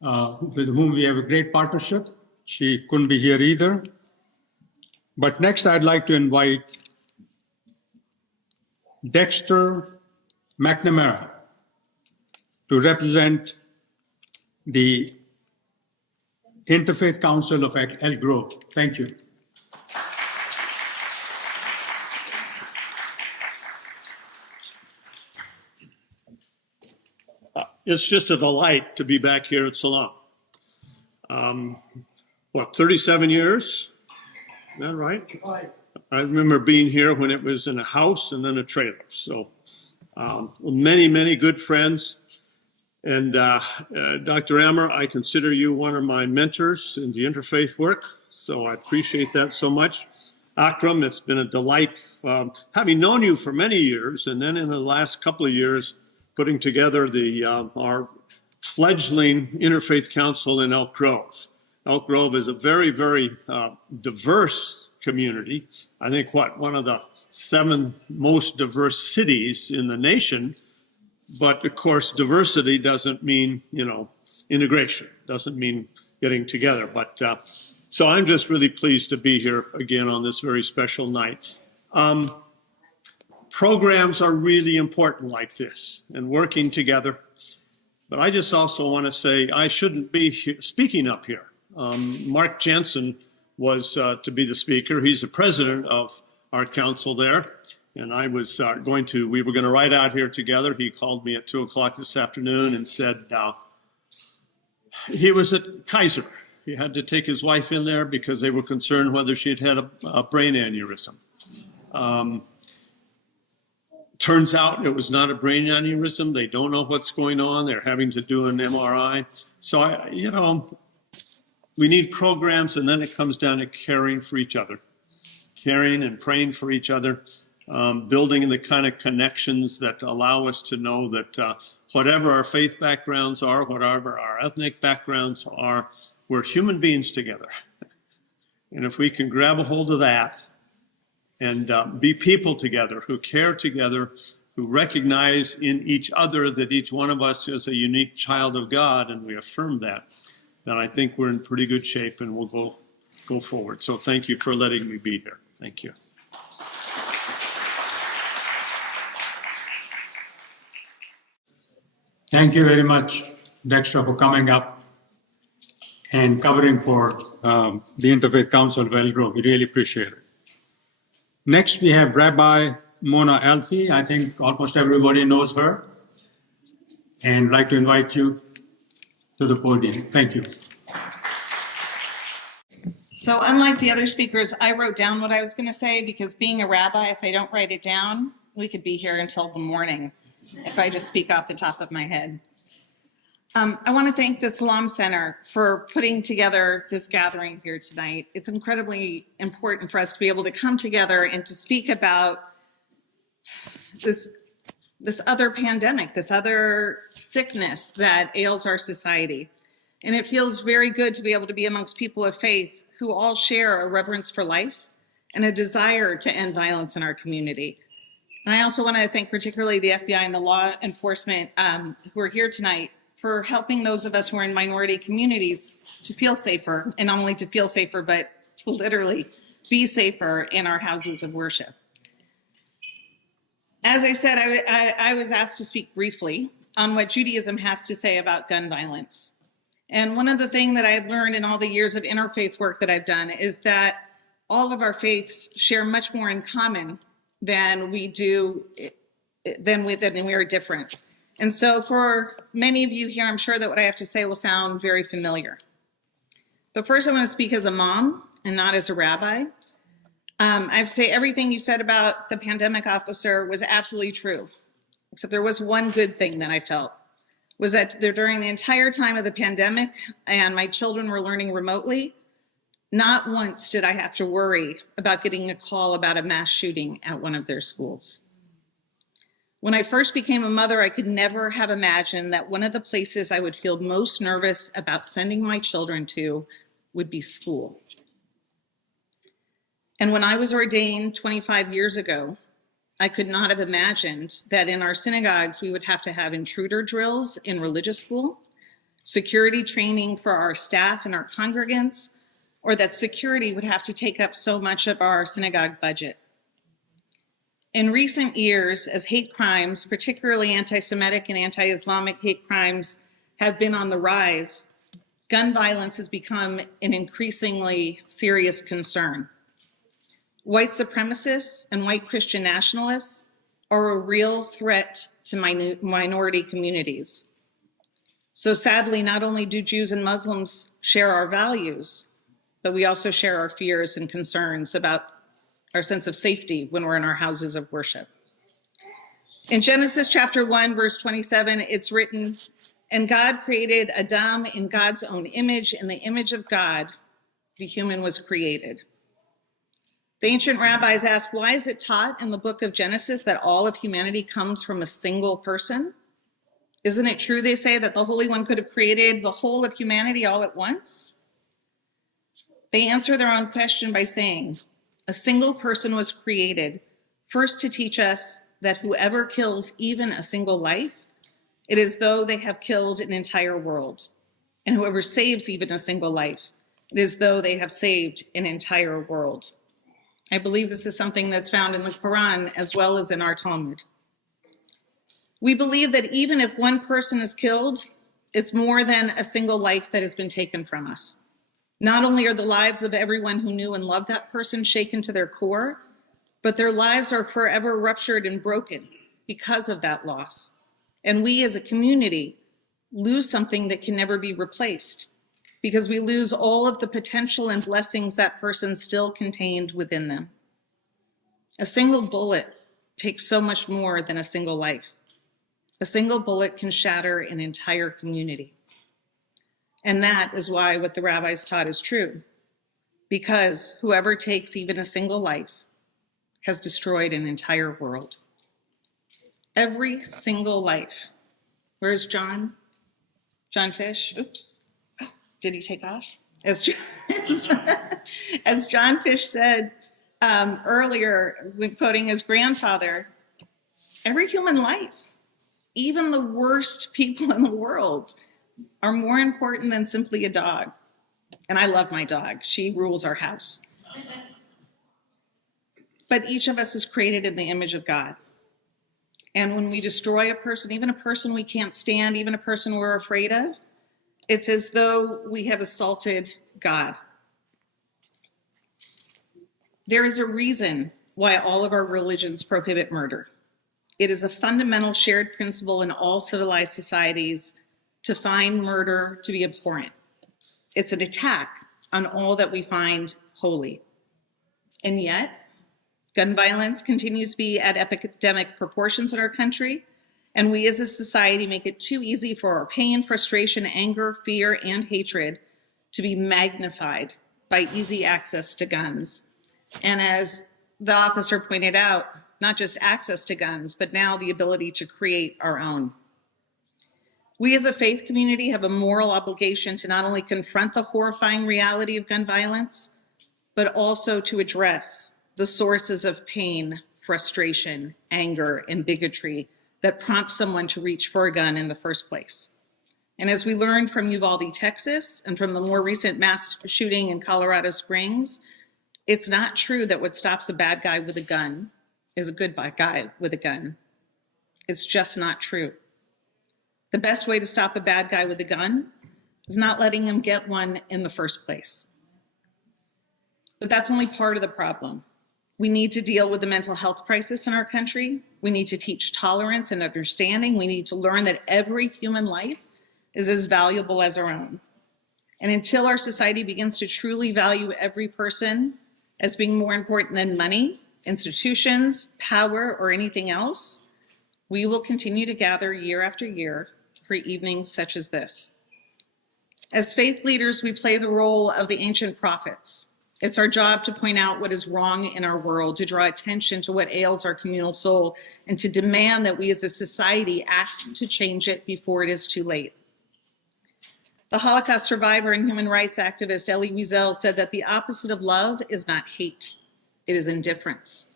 with whom we have a great partnership. She couldn't be here either. But next, I'd like to invite Dexter McNamara to represent the Interfaith Council of Elk Grove. Thank you. It's just a delight to be back here at Salam. 37 years? Is that right? I remember being here when it was in a house and then a trailer. So many, many good friends. And Dr. Ammer, I consider you one of my mentors in the interfaith work. So I appreciate that so much. Akram, it's been a delight having known you for many years. And then in the last couple of years, putting together our fledgling Interfaith Council in Elk Grove. Elk Grove is a very, very diverse community. I think one of the 7 most diverse cities in the nation. But of course, diversity doesn't mean, integration, doesn't mean getting together. But so I'm just really pleased to be here again on this very special night. Programs are really important like this and working together. But I just also want to say I shouldn't be speaking up here. Mark Jensen was to be the speaker. He's the president of our council there. And I was we were going to ride out here together. He called me at 2:00 this afternoon and said he was at Kaiser. He had to take his wife in there because they were concerned whether she had had a brain aneurysm. Turns out it was not a brain aneurysm. They don't know what's going on. They're having to do an MRI. So, we need programs, and then it comes down to caring for each other, caring and praying for each other, building the kind of connections that allow us to know that whatever our faith backgrounds are, whatever our ethnic backgrounds are, we're human beings together. And if we can grab a hold of that, and be people together, who care together, who recognize in each other that each one of us is a unique child of God, and we affirm that, then I think we're in pretty good shape and we'll go forward. So thank you for letting me be here. Thank you. Thank you very much, Dexter, for coming up and covering for the Interfaith Council of Elk Grove. We really appreciate it. Next, we have Rabbi Mona Alfie. I think almost everybody knows her. And I'd like to invite you to the podium. Thank you. So unlike the other speakers, I wrote down what I was going to say because being a rabbi, if I don't write it down, we could be here until the morning if I just speak off the top of my head. I want to thank the Salam Center for putting together this gathering here tonight. It's incredibly important for us to be able to come together and to speak about this other pandemic, this other sickness that ails our society. And it feels very good to be able to be amongst people of faith who all share a reverence for life and a desire to end violence in our community. And I also want to thank particularly the FBI and the law enforcement who are here tonight for helping those of us who are in minority communities to feel safer, and not only to feel safer, but to literally be safer in our houses of worship. As I said, I was asked to speak briefly on what Judaism has to say about gun violence. And one of the things that I've learned in all the years of interfaith work that I've done is that all of our faiths share much more in common than we do, than we are different. And so for many of you here, I'm sure that what I have to say will sound very familiar. But first, I want to speak as a mom and not as a rabbi. I have to say everything you said about the pandemic officer was absolutely true, except there was one good thing that I felt, was that during the entire time of the pandemic and my children were learning remotely, not once did I have to worry about getting a call about a mass shooting at one of their schools. When I first became a mother, I could never have imagined that one of the places I would feel most nervous about sending my children to would be school. And when I was ordained 25 years ago, I could not have imagined that in our synagogues we would have to have intruder drills in religious school, security training for our staff and our congregants, or that security would have to take up so much of our synagogue budget. In recent years, as hate crimes, particularly anti-Semitic and anti-Islamic hate crimes, have been on the rise, gun violence has become an increasingly serious concern. White supremacists and white Christian nationalists are a real threat to minority communities. So sadly, not only do Jews and Muslims share our values, but we also share our fears and concerns about our sense of safety when we're in our houses of worship. In Genesis chapter 1, verse 27, it's written, "And God created Adam in God's own image. In the image of God, the human was created." The ancient rabbis ask, why is it taught in the book of Genesis that all of humanity comes from a single person? Isn't it true, they say, that the Holy One could have created the whole of humanity all at once? They answer their own question by saying, a single person was created first to teach us that whoever kills even a single life, it is though they have killed an entire world. And whoever saves even a single life, it is though they have saved an entire world. I believe this is something that's found in the Quran as well as in our Talmud. We believe that even if one person is killed, it's more than a single life that has been taken from us. Not only are the lives of everyone who knew and loved that person shaken to their core, but their lives are forever ruptured and broken because of that loss. And we as a community lose something that can never be replaced because we lose all of the potential and blessings that person still contained within them. A single bullet takes so much more than a single life. A single bullet can shatter an entire community. And that is why what the rabbis taught is true, because whoever takes even a single life has destroyed an entire world. Every single life. Where's John? John Fish? Oops. Did he take off? As John Fish said earlier, when quoting his grandfather, every human life, even the worst people in the world, are more important than simply a dog. And I love my dog. She rules our house. But each of us is created in the image of God. And when we destroy a person, even a person we can't stand, even a person we're afraid of, it's as though we have assaulted God. There is a reason why all of our religions prohibit murder. It is a fundamental shared principle in all civilized societies to find murder to be abhorrent. It's an attack on all that we find holy. And yet, gun violence continues to be at epidemic proportions in our country, and we as a society make it too easy for our pain, frustration, anger, fear, and hatred to be magnified by easy access to guns. And as the officer pointed out, not just access to guns, but now the ability to create our own. We as a faith community have a moral obligation to not only confront the horrifying reality of gun violence, but also to address the sources of pain, frustration, anger, and bigotry that prompt someone to reach for a gun in the first place. And as we learned from Uvalde, Texas, and from the more recent mass shooting in Colorado Springs, it's not true that what stops a bad guy with a gun is a good guy with a gun. It's just not true. The best way to stop a bad guy with a gun is not letting him get one in the first place. But that's only part of the problem. We need to deal with the mental health crisis in our country. We need to teach tolerance and understanding. We need to learn that every human life is as valuable as our own. And until our society begins to truly value every person as being more important than money, institutions, power, or anything else, we will continue to gather year after year for evenings such as this. As faith leaders, we play the role of the ancient prophets. It's our job to point out what is wrong in our world, to draw attention to what ails our communal soul, and to demand that we as a society act to change it before it is too late. The Holocaust survivor and human rights activist Elie Wiesel said that the opposite of love is not hate, It is indifference.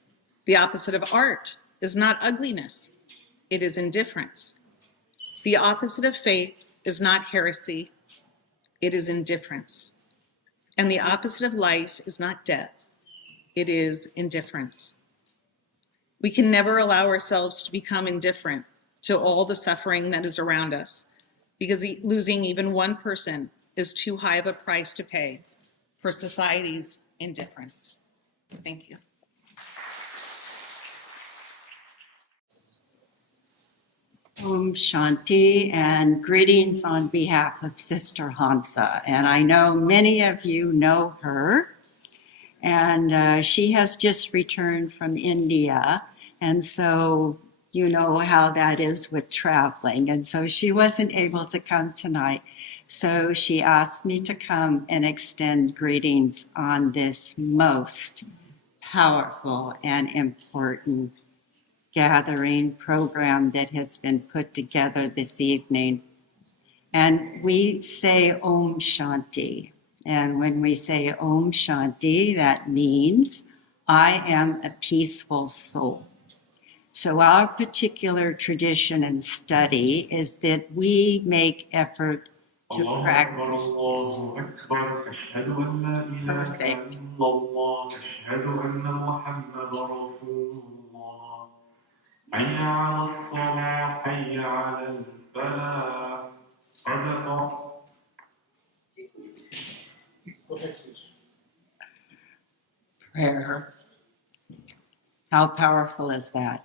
The opposite of art is not ugliness. It is indifference. The opposite of faith is not heresy. It is indifference. And the opposite of life is not death. It is indifference. We can never allow ourselves to become indifferent to all the suffering that is around us, because losing even one person is too high of a price to pay for society's indifference. Thank you. Om Shanti, and greetings on behalf of Sister Hansa. And I know many of you know her, and she has just returned from India. And so you know how that is with traveling. And so she wasn't able to come tonight. So she asked me to come and extend greetings on this most powerful and important gathering program that has been put together this evening. And we say Om Shanti. And when we say Om Shanti, that means I am a peaceful soul. So our particular tradition and study is that we make effort to practice this. Perfect. حي على الصلاة حي على الفلاح صدق. Prayer. How powerful is that?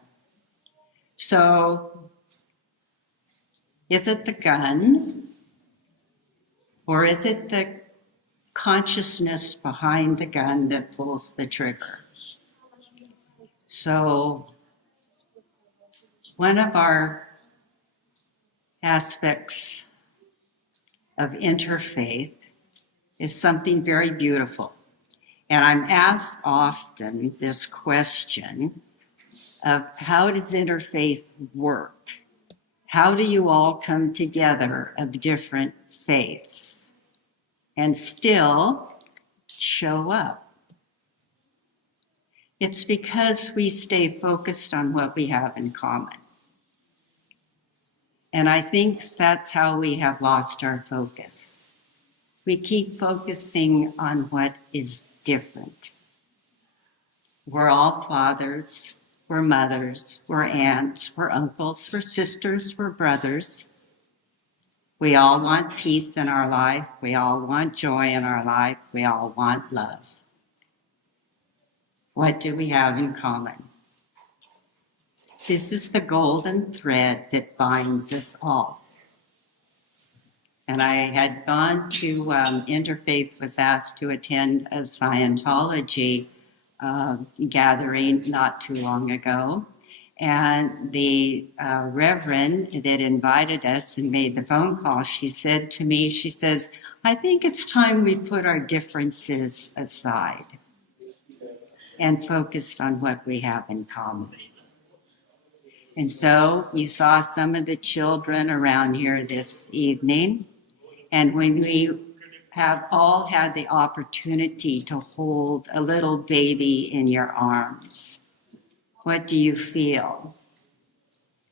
So, is it the gun, or is it the consciousness behind the gun that pulls the trigger? So, one of our aspects of interfaith is something very beautiful. And I'm asked often this question of how does interfaith work? How do you all come together of different faiths and still show up? It's because we stay focused on what we have in common. And I think that's how we have lost our focus. We keep focusing on what is different. We're all fathers, we're mothers, we're aunts, we're uncles, we're sisters, we're brothers. We all want peace in our life. We all want joy in our life. We all want love. What do we have in common? This is the golden thread that binds us all. And I had gone to Interfaith, was asked to attend a Scientology gathering not too long ago. And the reverend that invited us and made the phone call, she said to me, she says, I think it's time we put our differences aside and focused on what we have in common. And so you saw some of the children around here this evening. And when we have all had the opportunity to hold a little baby in your arms, what do you feel?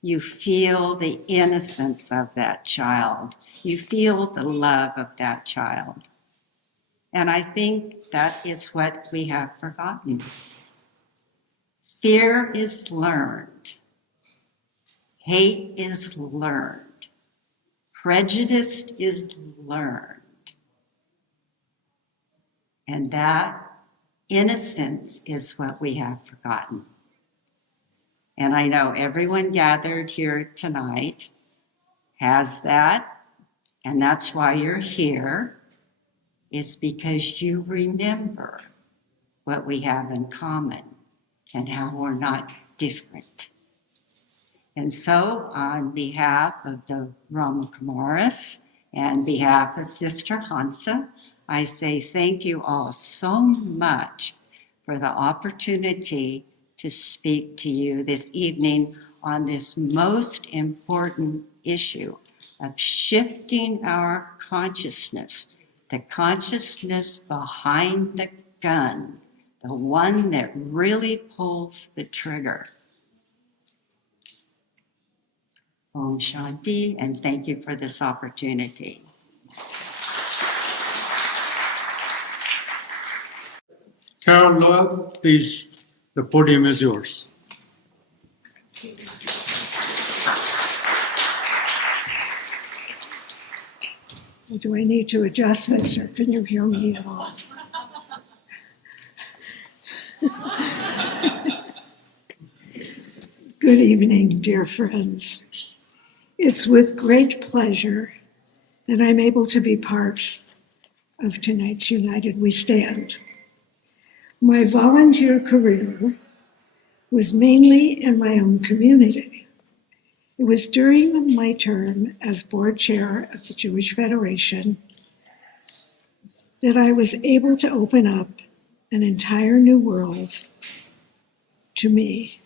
You feel the innocence of that child. You feel the love of that child. And I think that is what we have forgotten. Fear is learned. Hate is learned. Prejudice is learned. And that innocence is what we have forgotten. And I know everyone gathered here tonight has that, and that's why you're here, is because you remember what we have in common and how we're not different. And so, on behalf of the Rama Kumaris and behalf of Sister Hansa, I say thank you all so much for the opportunity to speak to you this evening on this most important issue of shifting our consciousness, the consciousness behind the gun the one that really pulls the trigger. Om Shanti, and thank you for this opportunity. Carol Loeb, please, the podium is yours. Do I need to adjust this, or can you hear me at all? Good evening, dear friends. It's with great pleasure that I'm able to be part of tonight's United We Stand. My volunteer career was mainly in my own community. It was during my term as board chair of the Jewish Federation that I was able to open up an entire new world to me.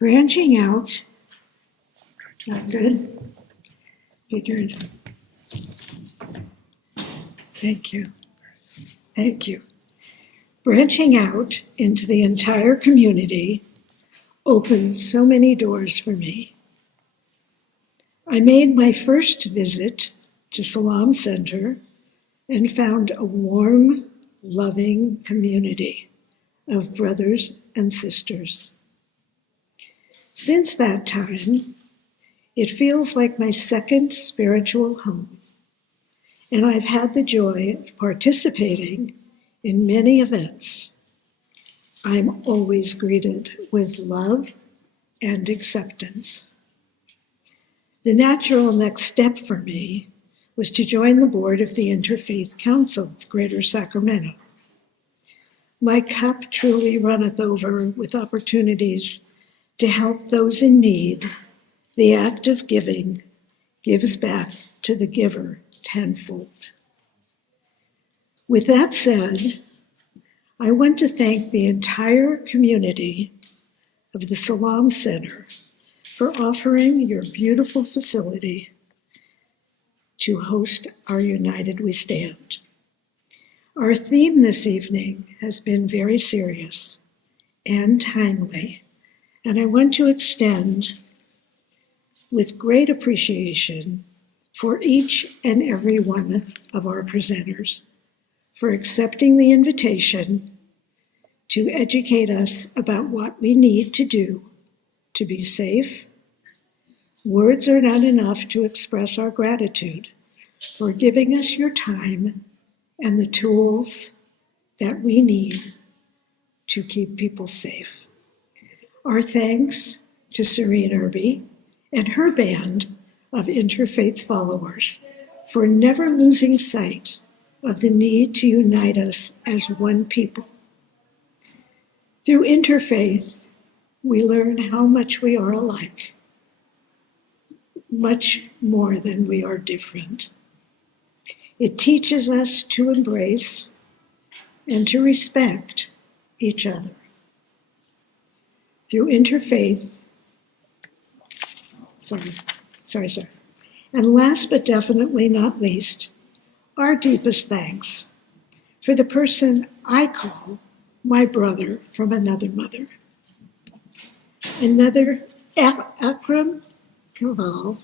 Branching out, not good, figured. Thank you. Thank you. Branching out into the entire community opened so many doors for me. I made my first visit to Salam Center and found a warm, loving community of brothers and sisters. Since that time, it feels like my second spiritual home, and I've had the joy of participating in many events. I'm always greeted with love and acceptance. The natural next step for me was to join the board of the Interfaith Council of Greater Sacramento. My cup truly runneth over with opportunities to help those in need. The act of giving gives back to the giver tenfold. With that said, I want to thank the entire community of the Salam Center for offering your beautiful facility to host our United We Stand. Our theme this evening has been very serious and timely, and I want to extend with great appreciation for each and every one of our presenters for accepting the invitation to educate us about what we need to do to be safe. Words are not enough to express our gratitude for giving us your time and the tools that we need to keep people safe. Our thanks to Serene Irby and her band of interfaith followers for never losing sight of the need to unite us as one people. Through interfaith, we learn how much we are alike, much more than we are different. It teaches us to embrace and to respect each other. Through interfaith, and last but definitely not least, our deepest thanks for the person I call my brother from another mother. Another Akram Kaval,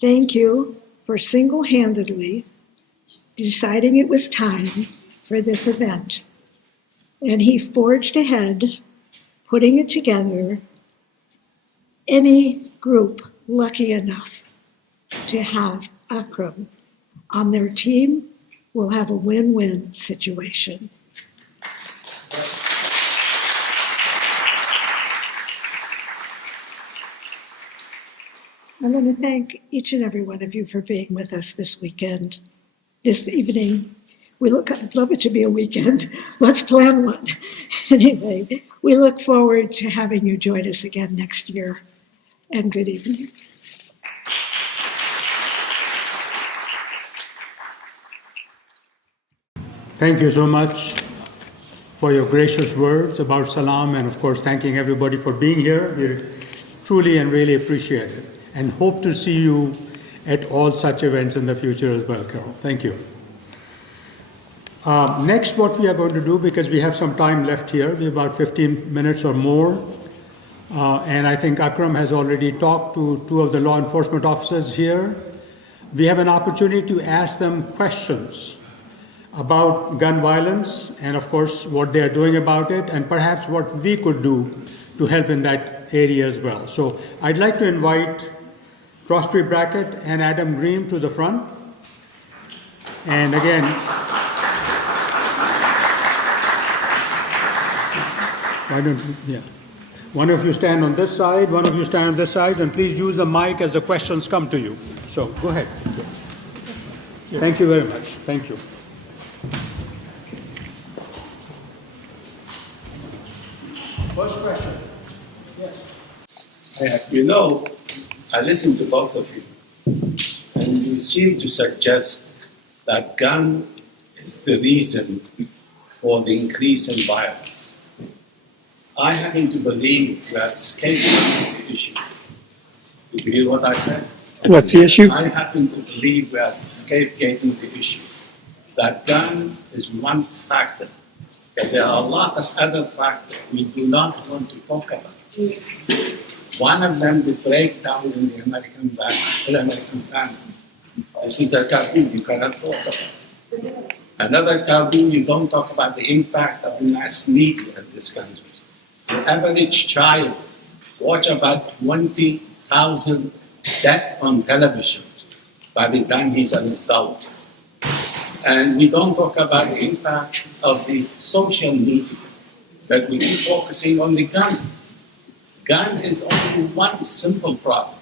thank you for single-handedly deciding it was time for this event. And he forged ahead, putting it together. Any group lucky enough to have Akram on their team will have a win-win situation. I want to thank each and every one of you for being with us this evening. I'd love it to be a weekend. Let's plan one. Anyway, we look forward to having you join us again next year. And good evening. Thank you so much for your gracious words about Salam, and of course, thanking everybody for being here. We truly and really appreciate it, and hope to see you at all such events in the future as well, Carol. Thank you. Next, what we are going to do, because we have some time left here, we have about 15 minutes or more, and I think Akram has already talked to two of the law enforcement officers here. We have an opportunity to ask them questions about gun violence and, of course, what they are doing about it, and perhaps what we could do to help in that area as well. So I'd like to invite Prospery Brackett and Adam Green to the front. And again, one of you stand on this side, one of you stand on this side, and please use the mic as the questions come to you. So go ahead. Thank you very much. Thank you. First question. Yes. You know, I listened to both of you, and you seem to suggest that gun is the reason for the increase in violence. I happen to believe we are escaping the issue. Did you hear what I said? What's the issue? I happen to believe we are escaping the issue. That gun is one factor, but there are a lot of other factors we do not want to talk about. One of them, the breakdown in the American family. This is a taboo you cannot talk about. Another taboo, you don't talk about the impact of the mass media in this country. The average child watch about 20,000 deaths on television by the time he's an adult. And we don't talk about the impact of the social media, that we keep focusing on the gun. Gun is only one simple problem,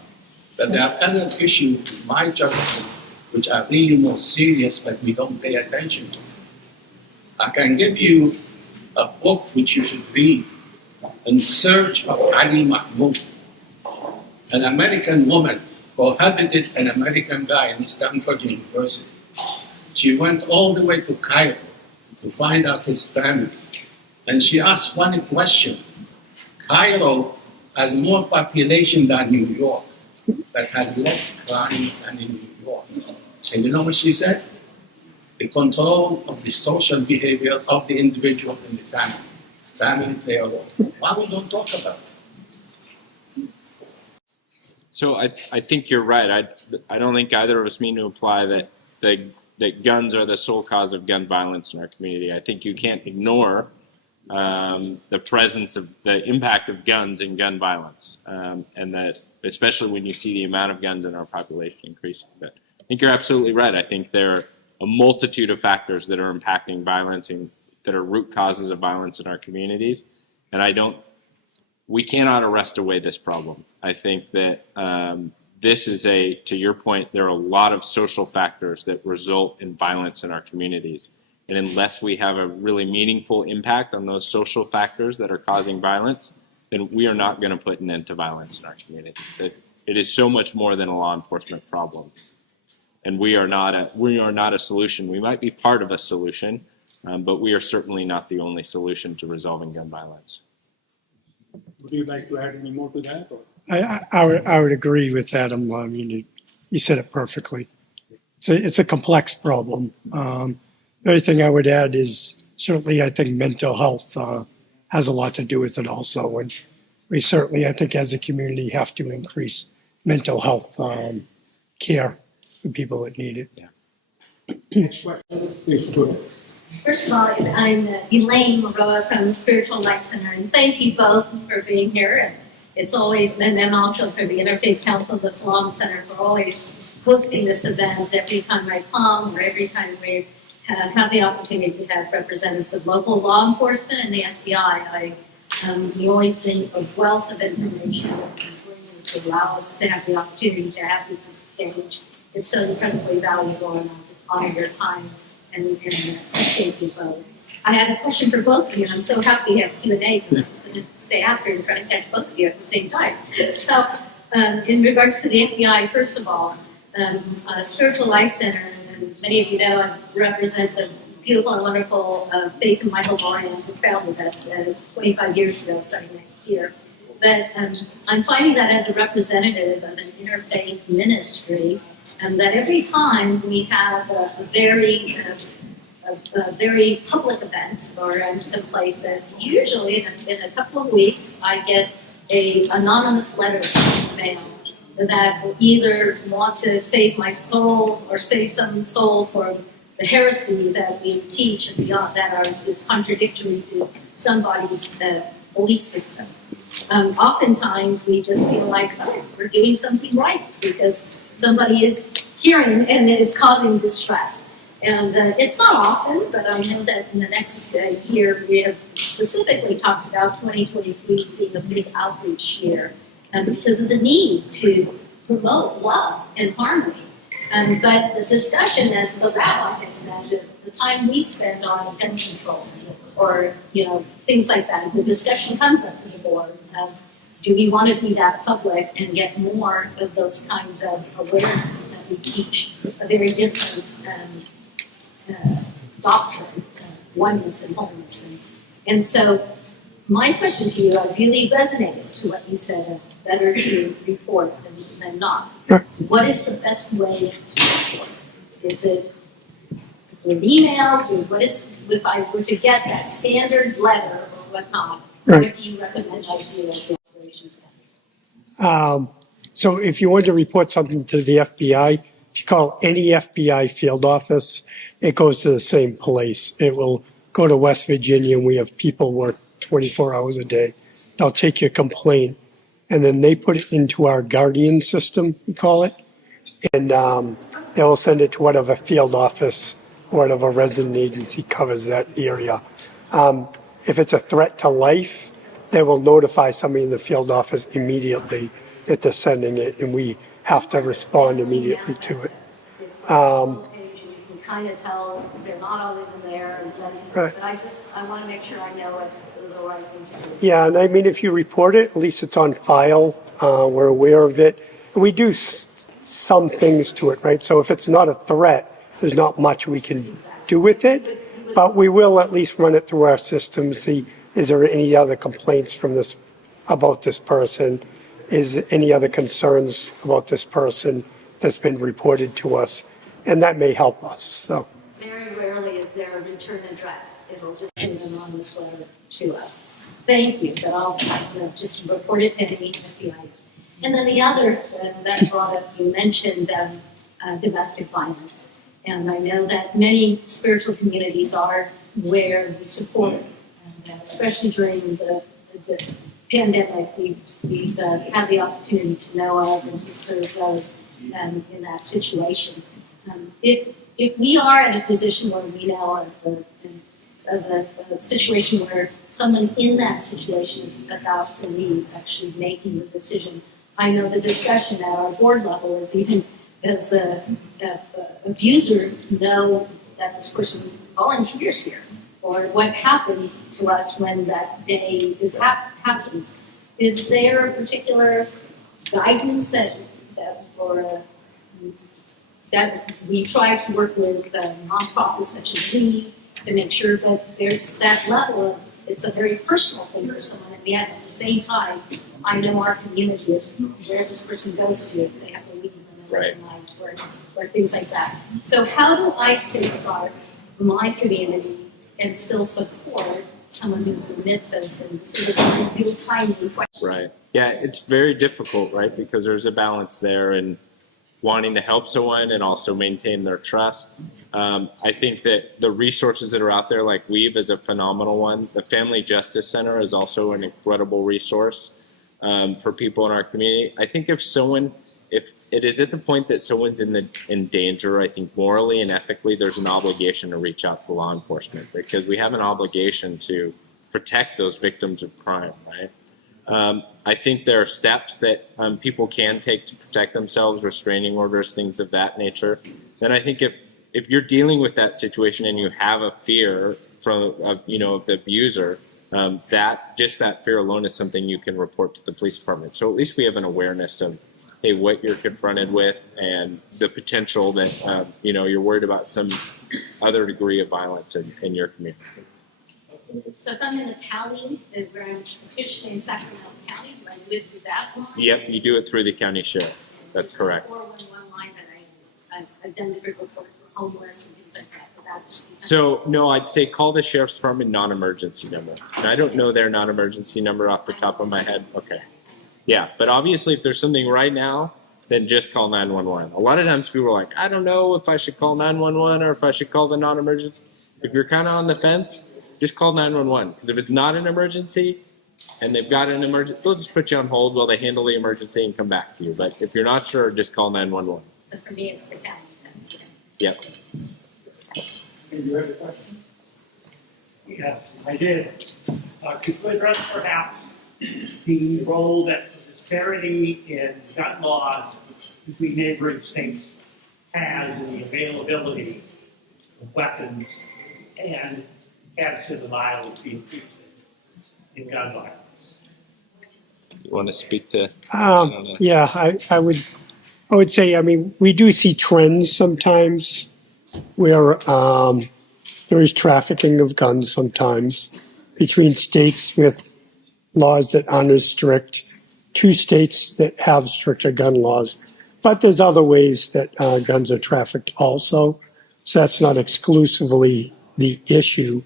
but there are other issues, in my judgment, which are really more serious, but we don't pay attention to. I can give you a book which you should read, In Search of Ali Mahmoud. An American woman cohabited an American guy in Stanford University. She went all the way to Cairo to find out his family. And she asked one question. Cairo has more population than New York, but has less crime than in New York. And you know what she said? The control of the social behavior of the individual in the family. Family play a role. Why we don't talk about it? So I think you're right. I don't think either of us mean to imply that guns are the sole cause of gun violence in our community. I think you can't ignore the presence of the impact of guns in gun violence, and that especially when you see the amount of guns in our population increasing. But I think you're absolutely right. I think there are a multitude of factors that are impacting violence and that are root causes of violence in our communities, and we cannot arrest away this problem. I think that this is to your point, there are a lot of social factors that result in violence in our communities. And unless we have a really meaningful impact on those social factors that are causing violence, then we are not going to put an end to violence in our communities. It is so much more than a law enforcement problem. And we are not a solution. We might be part of a solution, but we are certainly not the only solution to resolving gun violence. Would you like to add any more to that? Or? I would agree with Adam. I mean, you said it perfectly. It's a complex problem. The only thing I would add is certainly I think mental health has a lot to do with it also. And we certainly, I think as a community, have to increase mental health care for people that need it. Yeah. Next question, please go ahead. First of all, I'm Elaine Maroa from the Spiritual Life Center, and thank you both for being here. And it's always, and then also for the Interfaith Council, the Salam Center, for always hosting this event every time I come or every time we have the opportunity to have representatives of local law enforcement and the FBI. You always bring a wealth of information and to allow us to have the opportunity to have this exchange. It's so incredibly valuable, and I'll just honor your time and appreciate you both. I had a question for both of you, and I'm so happy to have Q&A because I was going to stay after and try to catch both of you at the same time. So, in regards to the FBI, first of all, Spiritual Life Center, and many of you know I represent the beautiful and wonderful Faith and Michael Moran, who traveled with us 25 years ago, starting next year. But I'm finding that as a representative of an interfaith ministry, that every time we have a very a very public event or I'm someplace that usually in a couple of weeks I get a anonymous letter in the mail that will either want to save my soul or save someone's soul for the heresy that we teach and beyond that is contradictory to somebody's belief system. Oftentimes we just feel like, oh, we're doing something right because somebody is hearing and it is causing distress. And it's not often, but I know that in the next year we have specifically talked about 2023 being a big outreach year because of the need to promote love and harmony. But the discussion, as the rabbi has said, the time we spend on gun control or things like that, the discussion comes up to the board. Do we want to be that public and get more of those kinds of awareness that we teach a very different doctrine, oneness and wholeness. And so my question to you, I really resonated to what you said, better to report than not. What is the best way to report? Is it through email? If I were to get that standard letter or whatnot, what do you recommend I do as the operations manager? So if you want to report something to the FBI, if you call any FBI field office, it goes to the same place. It will go to West Virginia, and we have people work 24 hours a day. They'll take your complaint, and then they put it into our Guardian system, we call it, and they will send it to whatever field office or whatever resident agency covers that area. If it's a threat to life, they will notify somebody in the field office immediately that they're sending it, and we have to respond immediately to it. You can kind of tell they're not all even there, Right. but I want to make sure I know it's the right thing to do. Yeah, and I mean, if you report it, at least it's on file. We're aware of it. And we do some things to it, right? So if it's not a threat, there's not much we can do with it. But we will at least run it through our system, see, is there any other complaints about this person? Is any other concerns about this person that's been reported to us? And that may help us, so. Very rarely is there a return address. It'll just be an anonymous letter to us. Thank you, but I'll just report it to any FBI. And then the other that brought up, you mentioned domestic violence. And I know that many spiritual communities are where we support it, and especially during the pandemic, we've had the opportunity to know of and to serve those in that situation. If we are in a position where we know of a situation where someone in that situation is about to leave, actually making the decision, I know the discussion at our board level is even, does the abuser know that this person volunteers here? Or what happens to us when that day happens? Is there a particular guidance that we try to work with nonprofits such as we to make sure that there's that level of, it's a very personal thing for someone, and yet at the same time, I know our community is where this person goes to if they have to leave in the middle of the night or things like that. So how do I safeguard my community and still support someone who's in the midst of the real tiny question? Right. Yeah, it's very difficult, right? Because there's a balance there in wanting to help someone and also maintain their trust. I think that the resources that are out there, like Weave is a phenomenal one. The Family Justice Center is also an incredible resource for people in our community. I think if it is at the point that someone's in danger, I think morally and ethically, there's an obligation to reach out to law enforcement because we have an obligation to protect those victims of crime, right? I think there are steps that people can take to protect themselves, restraining orders, things of that nature. Then I think if you're dealing with that situation and you have a fear of the abuser, that fear alone is something you can report to the police department. So at least we have an awareness of, hey, what you're confronted with and the potential that you're worried about some other degree of violence in your community. So if I'm in the county, where I'm officially in Sacramento County, do I do it through that line? Yep, you do it through the county sheriff. That's correct. 411 line that I've done the report for homeless and things like that. that? So, no, I'd say call the sheriff's department non-emergency number. And I don't know their non-emergency number off the top of my head. Okay. Yeah, but obviously if there's something right now, then just call 911. A lot of times people are like, I don't know if I should call 911 or if I should call the non-emergency. If you're kind of on the fence, just call 911. Because if it's not an emergency and they've got an emergency, they'll just put you on hold while they handle the emergency and come back to you. But if you're not sure, just call 911. So for me, it's the county center. Yep. Do you have a question? Yes, I did. Could you address perhaps the role that the disparity in gun laws between neighboring states has in the availability of weapons and adds to the violence being increased in gun violence? You want to speak to? Yeah, I would say, I mean, we do see trends sometimes where there is trafficking of guns sometimes between states with laws that aren't as strict to states that have stricter gun laws. But there's other ways that guns are trafficked also. So that's not exclusively the issue.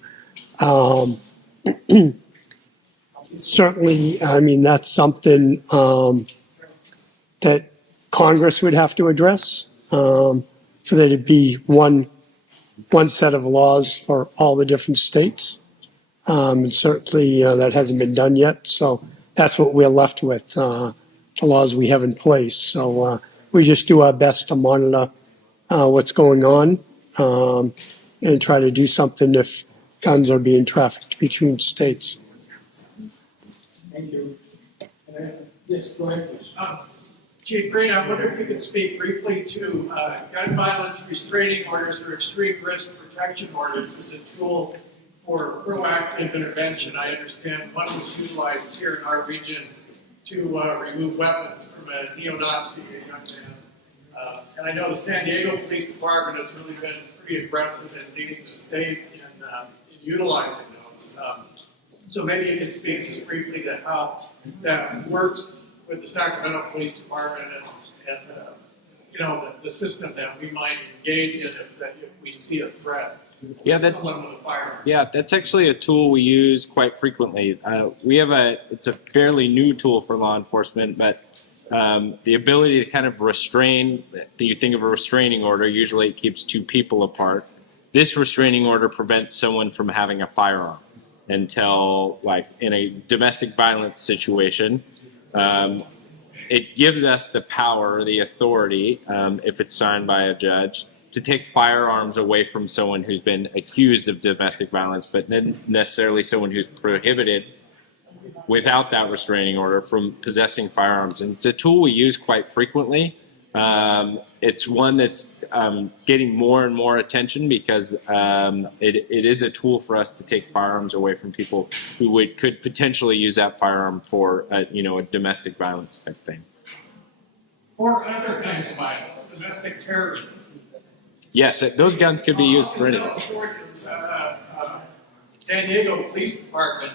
Certainly, I mean, that's something that Congress would have to address for there to be one set of laws for all the different states. And certainly that hasn't been done yet. So that's what we're left with, the laws we have in place. So we just do our best to monitor what's going on and try to do something if guns are being trafficked between states. Thank you. Yes, go ahead, please. Chief Green, I wonder if you could speak briefly to gun violence restraining orders or extreme risk protection orders as a tool for proactive intervention. I understand one was utilized here in our region to remove weapons from a neo-Nazi, a young man. And I know the San Diego Police Department has really been pretty aggressive in leading the state in utilizing those. So maybe you could speak just briefly to how that works with the Sacramento Police Department and you know, the system that we might engage in if we see a threat. Yeah, Someone with a firearm. Yeah, that's actually a tool we use quite frequently. It's a fairly new tool for law enforcement, but the ability to kind of restrain, you think of a restraining order, usually it keeps two people apart. This restraining order prevents someone from having a firearm until, like, in a domestic violence situation. It gives us the power, the authority, if it's signed by a judge, to take firearms away from someone who's been accused of domestic violence, but not necessarily someone who's prohibited without that restraining order from possessing firearms. And it's a tool we use quite frequently. It's one that's getting more and more attention because it is a tool for us to take firearms away from people who could potentially use that firearm for a domestic violence type thing. Or other kinds of violence, domestic terrorism. Yes, those guns could be used for anything. I'll just tell a story from San Diego Police Department.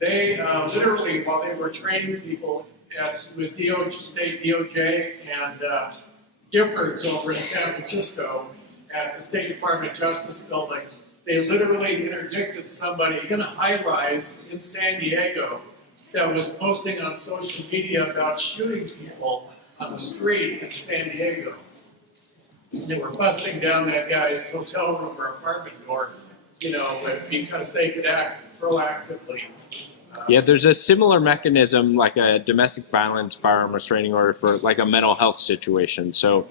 They literally, while they were training people with state DOJ and Giffords over in San Francisco at the State Department of Justice building, they literally interdicted somebody in a high-rise in San Diego that was posting on social media about shooting people on the street in San Diego. They were busting down that guy's hotel room or apartment door, because they could act proactively. Yeah, there's a similar mechanism, like a domestic violence firearm restraining order for like a mental health situation. So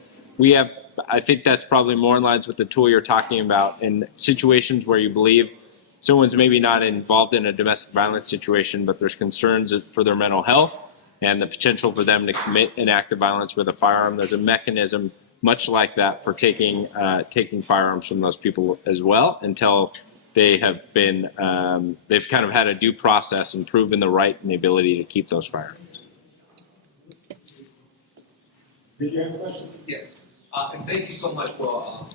I think that's probably more in lines with the tool you're talking about in situations where you believe someone's maybe not involved in a domestic violence situation, but there's concerns for their mental health and the potential for them to commit an act of violence with a firearm. There's a mechanism much like that for taking firearms from those people as well until they have been, they've kind of had a due process and proven the right and the ability to keep those firearms. Did you have a question? Yes. And thank you so much for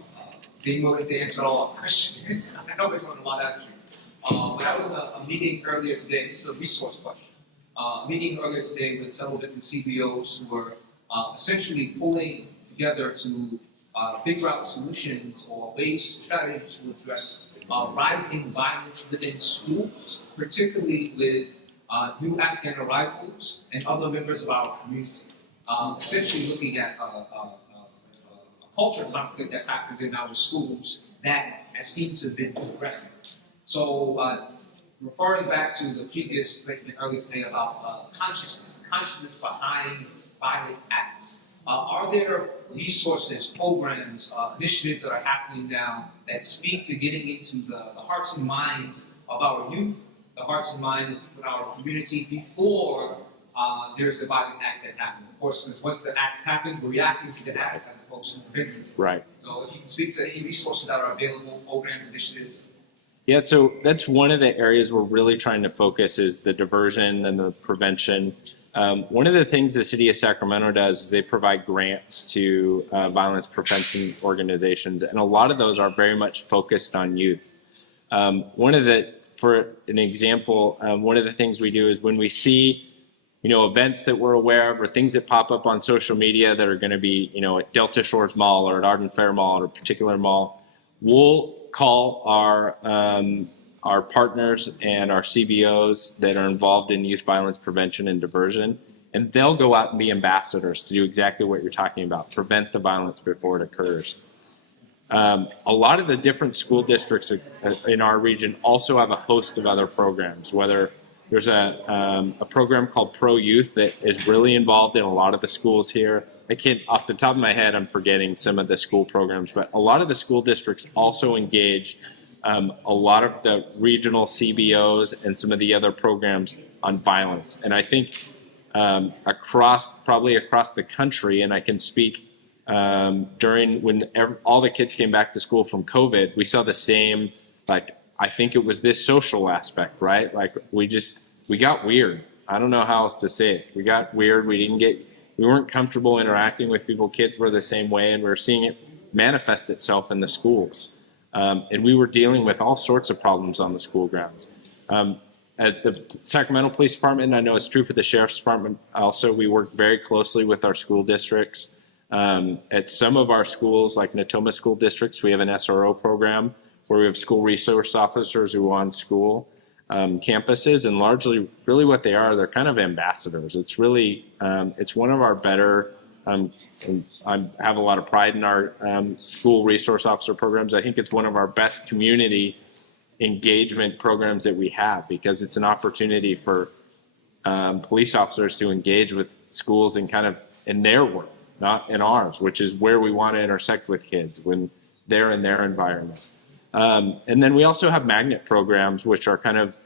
being willing to answer all our questions. I know we're going a lot at you. When I was in a meeting earlier today, this is a resource question. A meeting earlier today with several different CBOs who were essentially pulling together to figure out solutions or ways, strategies to address rising violence within schools, particularly with new Afghan arrivals and other members of our community. Essentially looking at a culture conflict that's happened in our schools that has seemed to have been progressing. So referring back to the previous statement earlier today about consciousness behind violent acts. Are there resources, programs, initiatives that are happening now that speak to getting into the hearts and minds of our youth, the hearts and minds of people in our community before there's a violent act that happens? Of course, because once the act happens, we're reacting to the act as opposed to preventing it. Right. So if you can speak to any resources that are available, programs, initiatives. Yeah, so that's one of the areas we're really trying to focus is the diversion and the prevention. One of the things the city of Sacramento does is they provide grants to violence prevention organizations, and a lot of those are very much focused on youth. For an example, one of the things we do is when we see events that we're aware of or things that pop up on social media that are going to be, at Delta Shores Mall or at Arden Fair Mall or a particular mall, we'll call our partners and our CBOs that are involved in youth violence prevention and diversion, and they'll go out and be ambassadors to do exactly what you're talking about, prevent the violence before it occurs. A lot of the different school districts in our region also have a host of other programs, whether there's a program called Pro Youth that is really involved in a lot of the schools here. I can't, off the top of my head, I'm forgetting some of the school programs, but a lot of the school districts also engage a lot of the regional CBOs and some of the other programs on violence. And I think across the country, and I can speak during when all the kids came back to school from COVID, we saw the same, I think it was this social aspect, right? We got weird. I don't know how else to say it. We got weird. We weren't comfortable interacting with people. Kids were the same way, and we were seeing it manifest itself in the schools. And we were dealing with all sorts of problems on the school grounds. At the Sacramento Police Department, and I know it's true for the Sheriff's Department also, we work very closely with our school districts. At some of our schools, like Natoma School Districts, we have an SRO program where we have school resource officers who are on school campuses, and largely really what they are, they're kind of ambassadors. It's really, it's one of our better, and I have a lot of pride in our school resource officer programs. I think it's one of our best community engagement programs that we have, because it's an opportunity for police officers to engage with schools and kind of in their work, not in ours, which is where we want to intersect with kids when they're in their environment. And then we also have magnet programs, which are kind of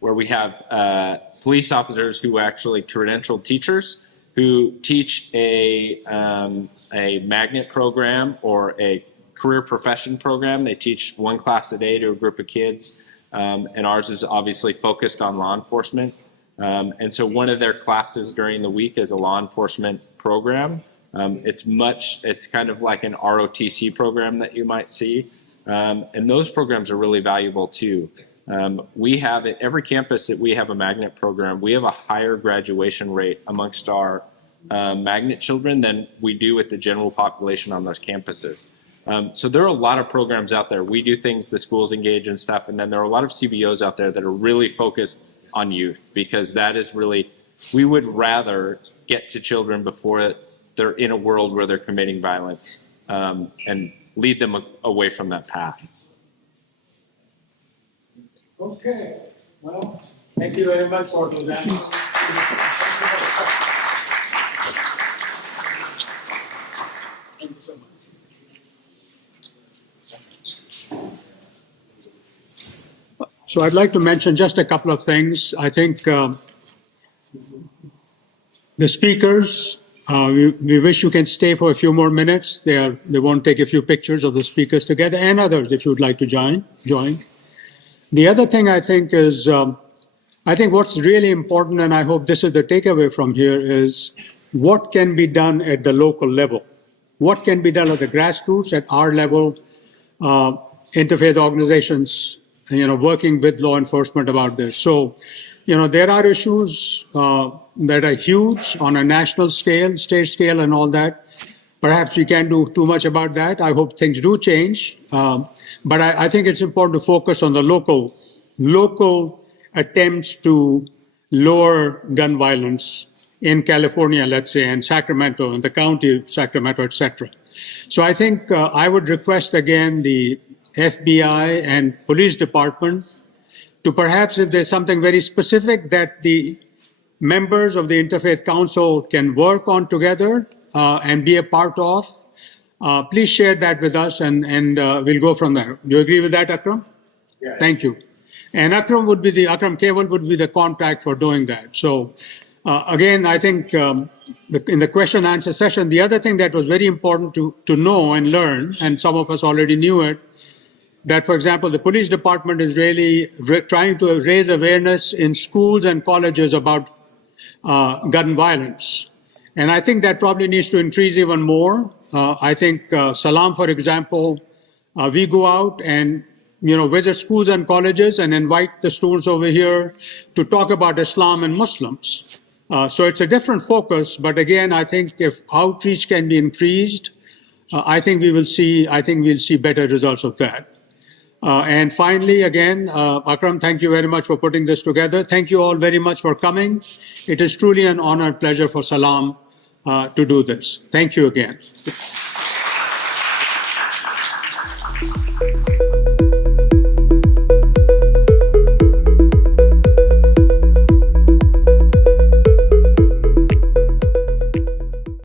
where we have police officers who actually credentialed teachers who teach a magnet program or a career profession program. They teach one class a day to a group of kids, and ours is obviously focused on law enforcement. And so one of their classes during the week is a law enforcement program. It's kind of like an ROTC program that you might see. And those programs are really valuable too. We have at every campus that we have a magnet program, we have a higher graduation rate amongst our magnet children than we do with the general population on those campuses. So there are a lot of programs out there. We do things, the schools engage in stuff, and then there are a lot of CBOs out there that are really focused on youth, because that is really, we would rather get to children before they're in a world where they're committing violence and lead them away from that path. Okay, well, thank you very much for those answers. Thank you so much. So I'd like to mention just a couple of things. I think the speakers, we wish you can stay for a few more minutes. They won't take a few pictures of the speakers together, and others if you would like to join. The other thing I think is, I think what's really important, and I hope this is the takeaway from here, is what can be done at the local level. What can be done at the grassroots, at our level, interfaith organizations, working with law enforcement about this. So, there are issues that are huge on a national scale, state scale and all that. Perhaps we can't do too much about that. I hope things do change. But I think it's important to focus on the local attempts to lower gun violence in California, let's say, and Sacramento, and the county of Sacramento, etc. So I think I would request again the FBI and police department to perhaps, if there's something very specific that the members of the Interfaith Council can work on together and be a part of, please share that with us, and we'll go from there. Do you agree with that, Akram? Yes. Thank you. And Akram Kewal would be the contact for doing that. So again, I think in the question and answer session, the other thing that was very important to know and learn, and some of us already knew it, that, for example, the police department is really trying to raise awareness in schools and colleges about gun violence. And I think that probably needs to increase even more. I think Salam, for example, we go out and visit schools and colleges and invite the students over here to talk about Islam and Muslims. So it's a different focus, but again, I think if outreach can be increased, I think we'll see better results of that. And finally, again, Akram, thank you very much for putting this together. Thank you all very much for coming. It is truly an honor and pleasure for Salam to do this. Thank you again.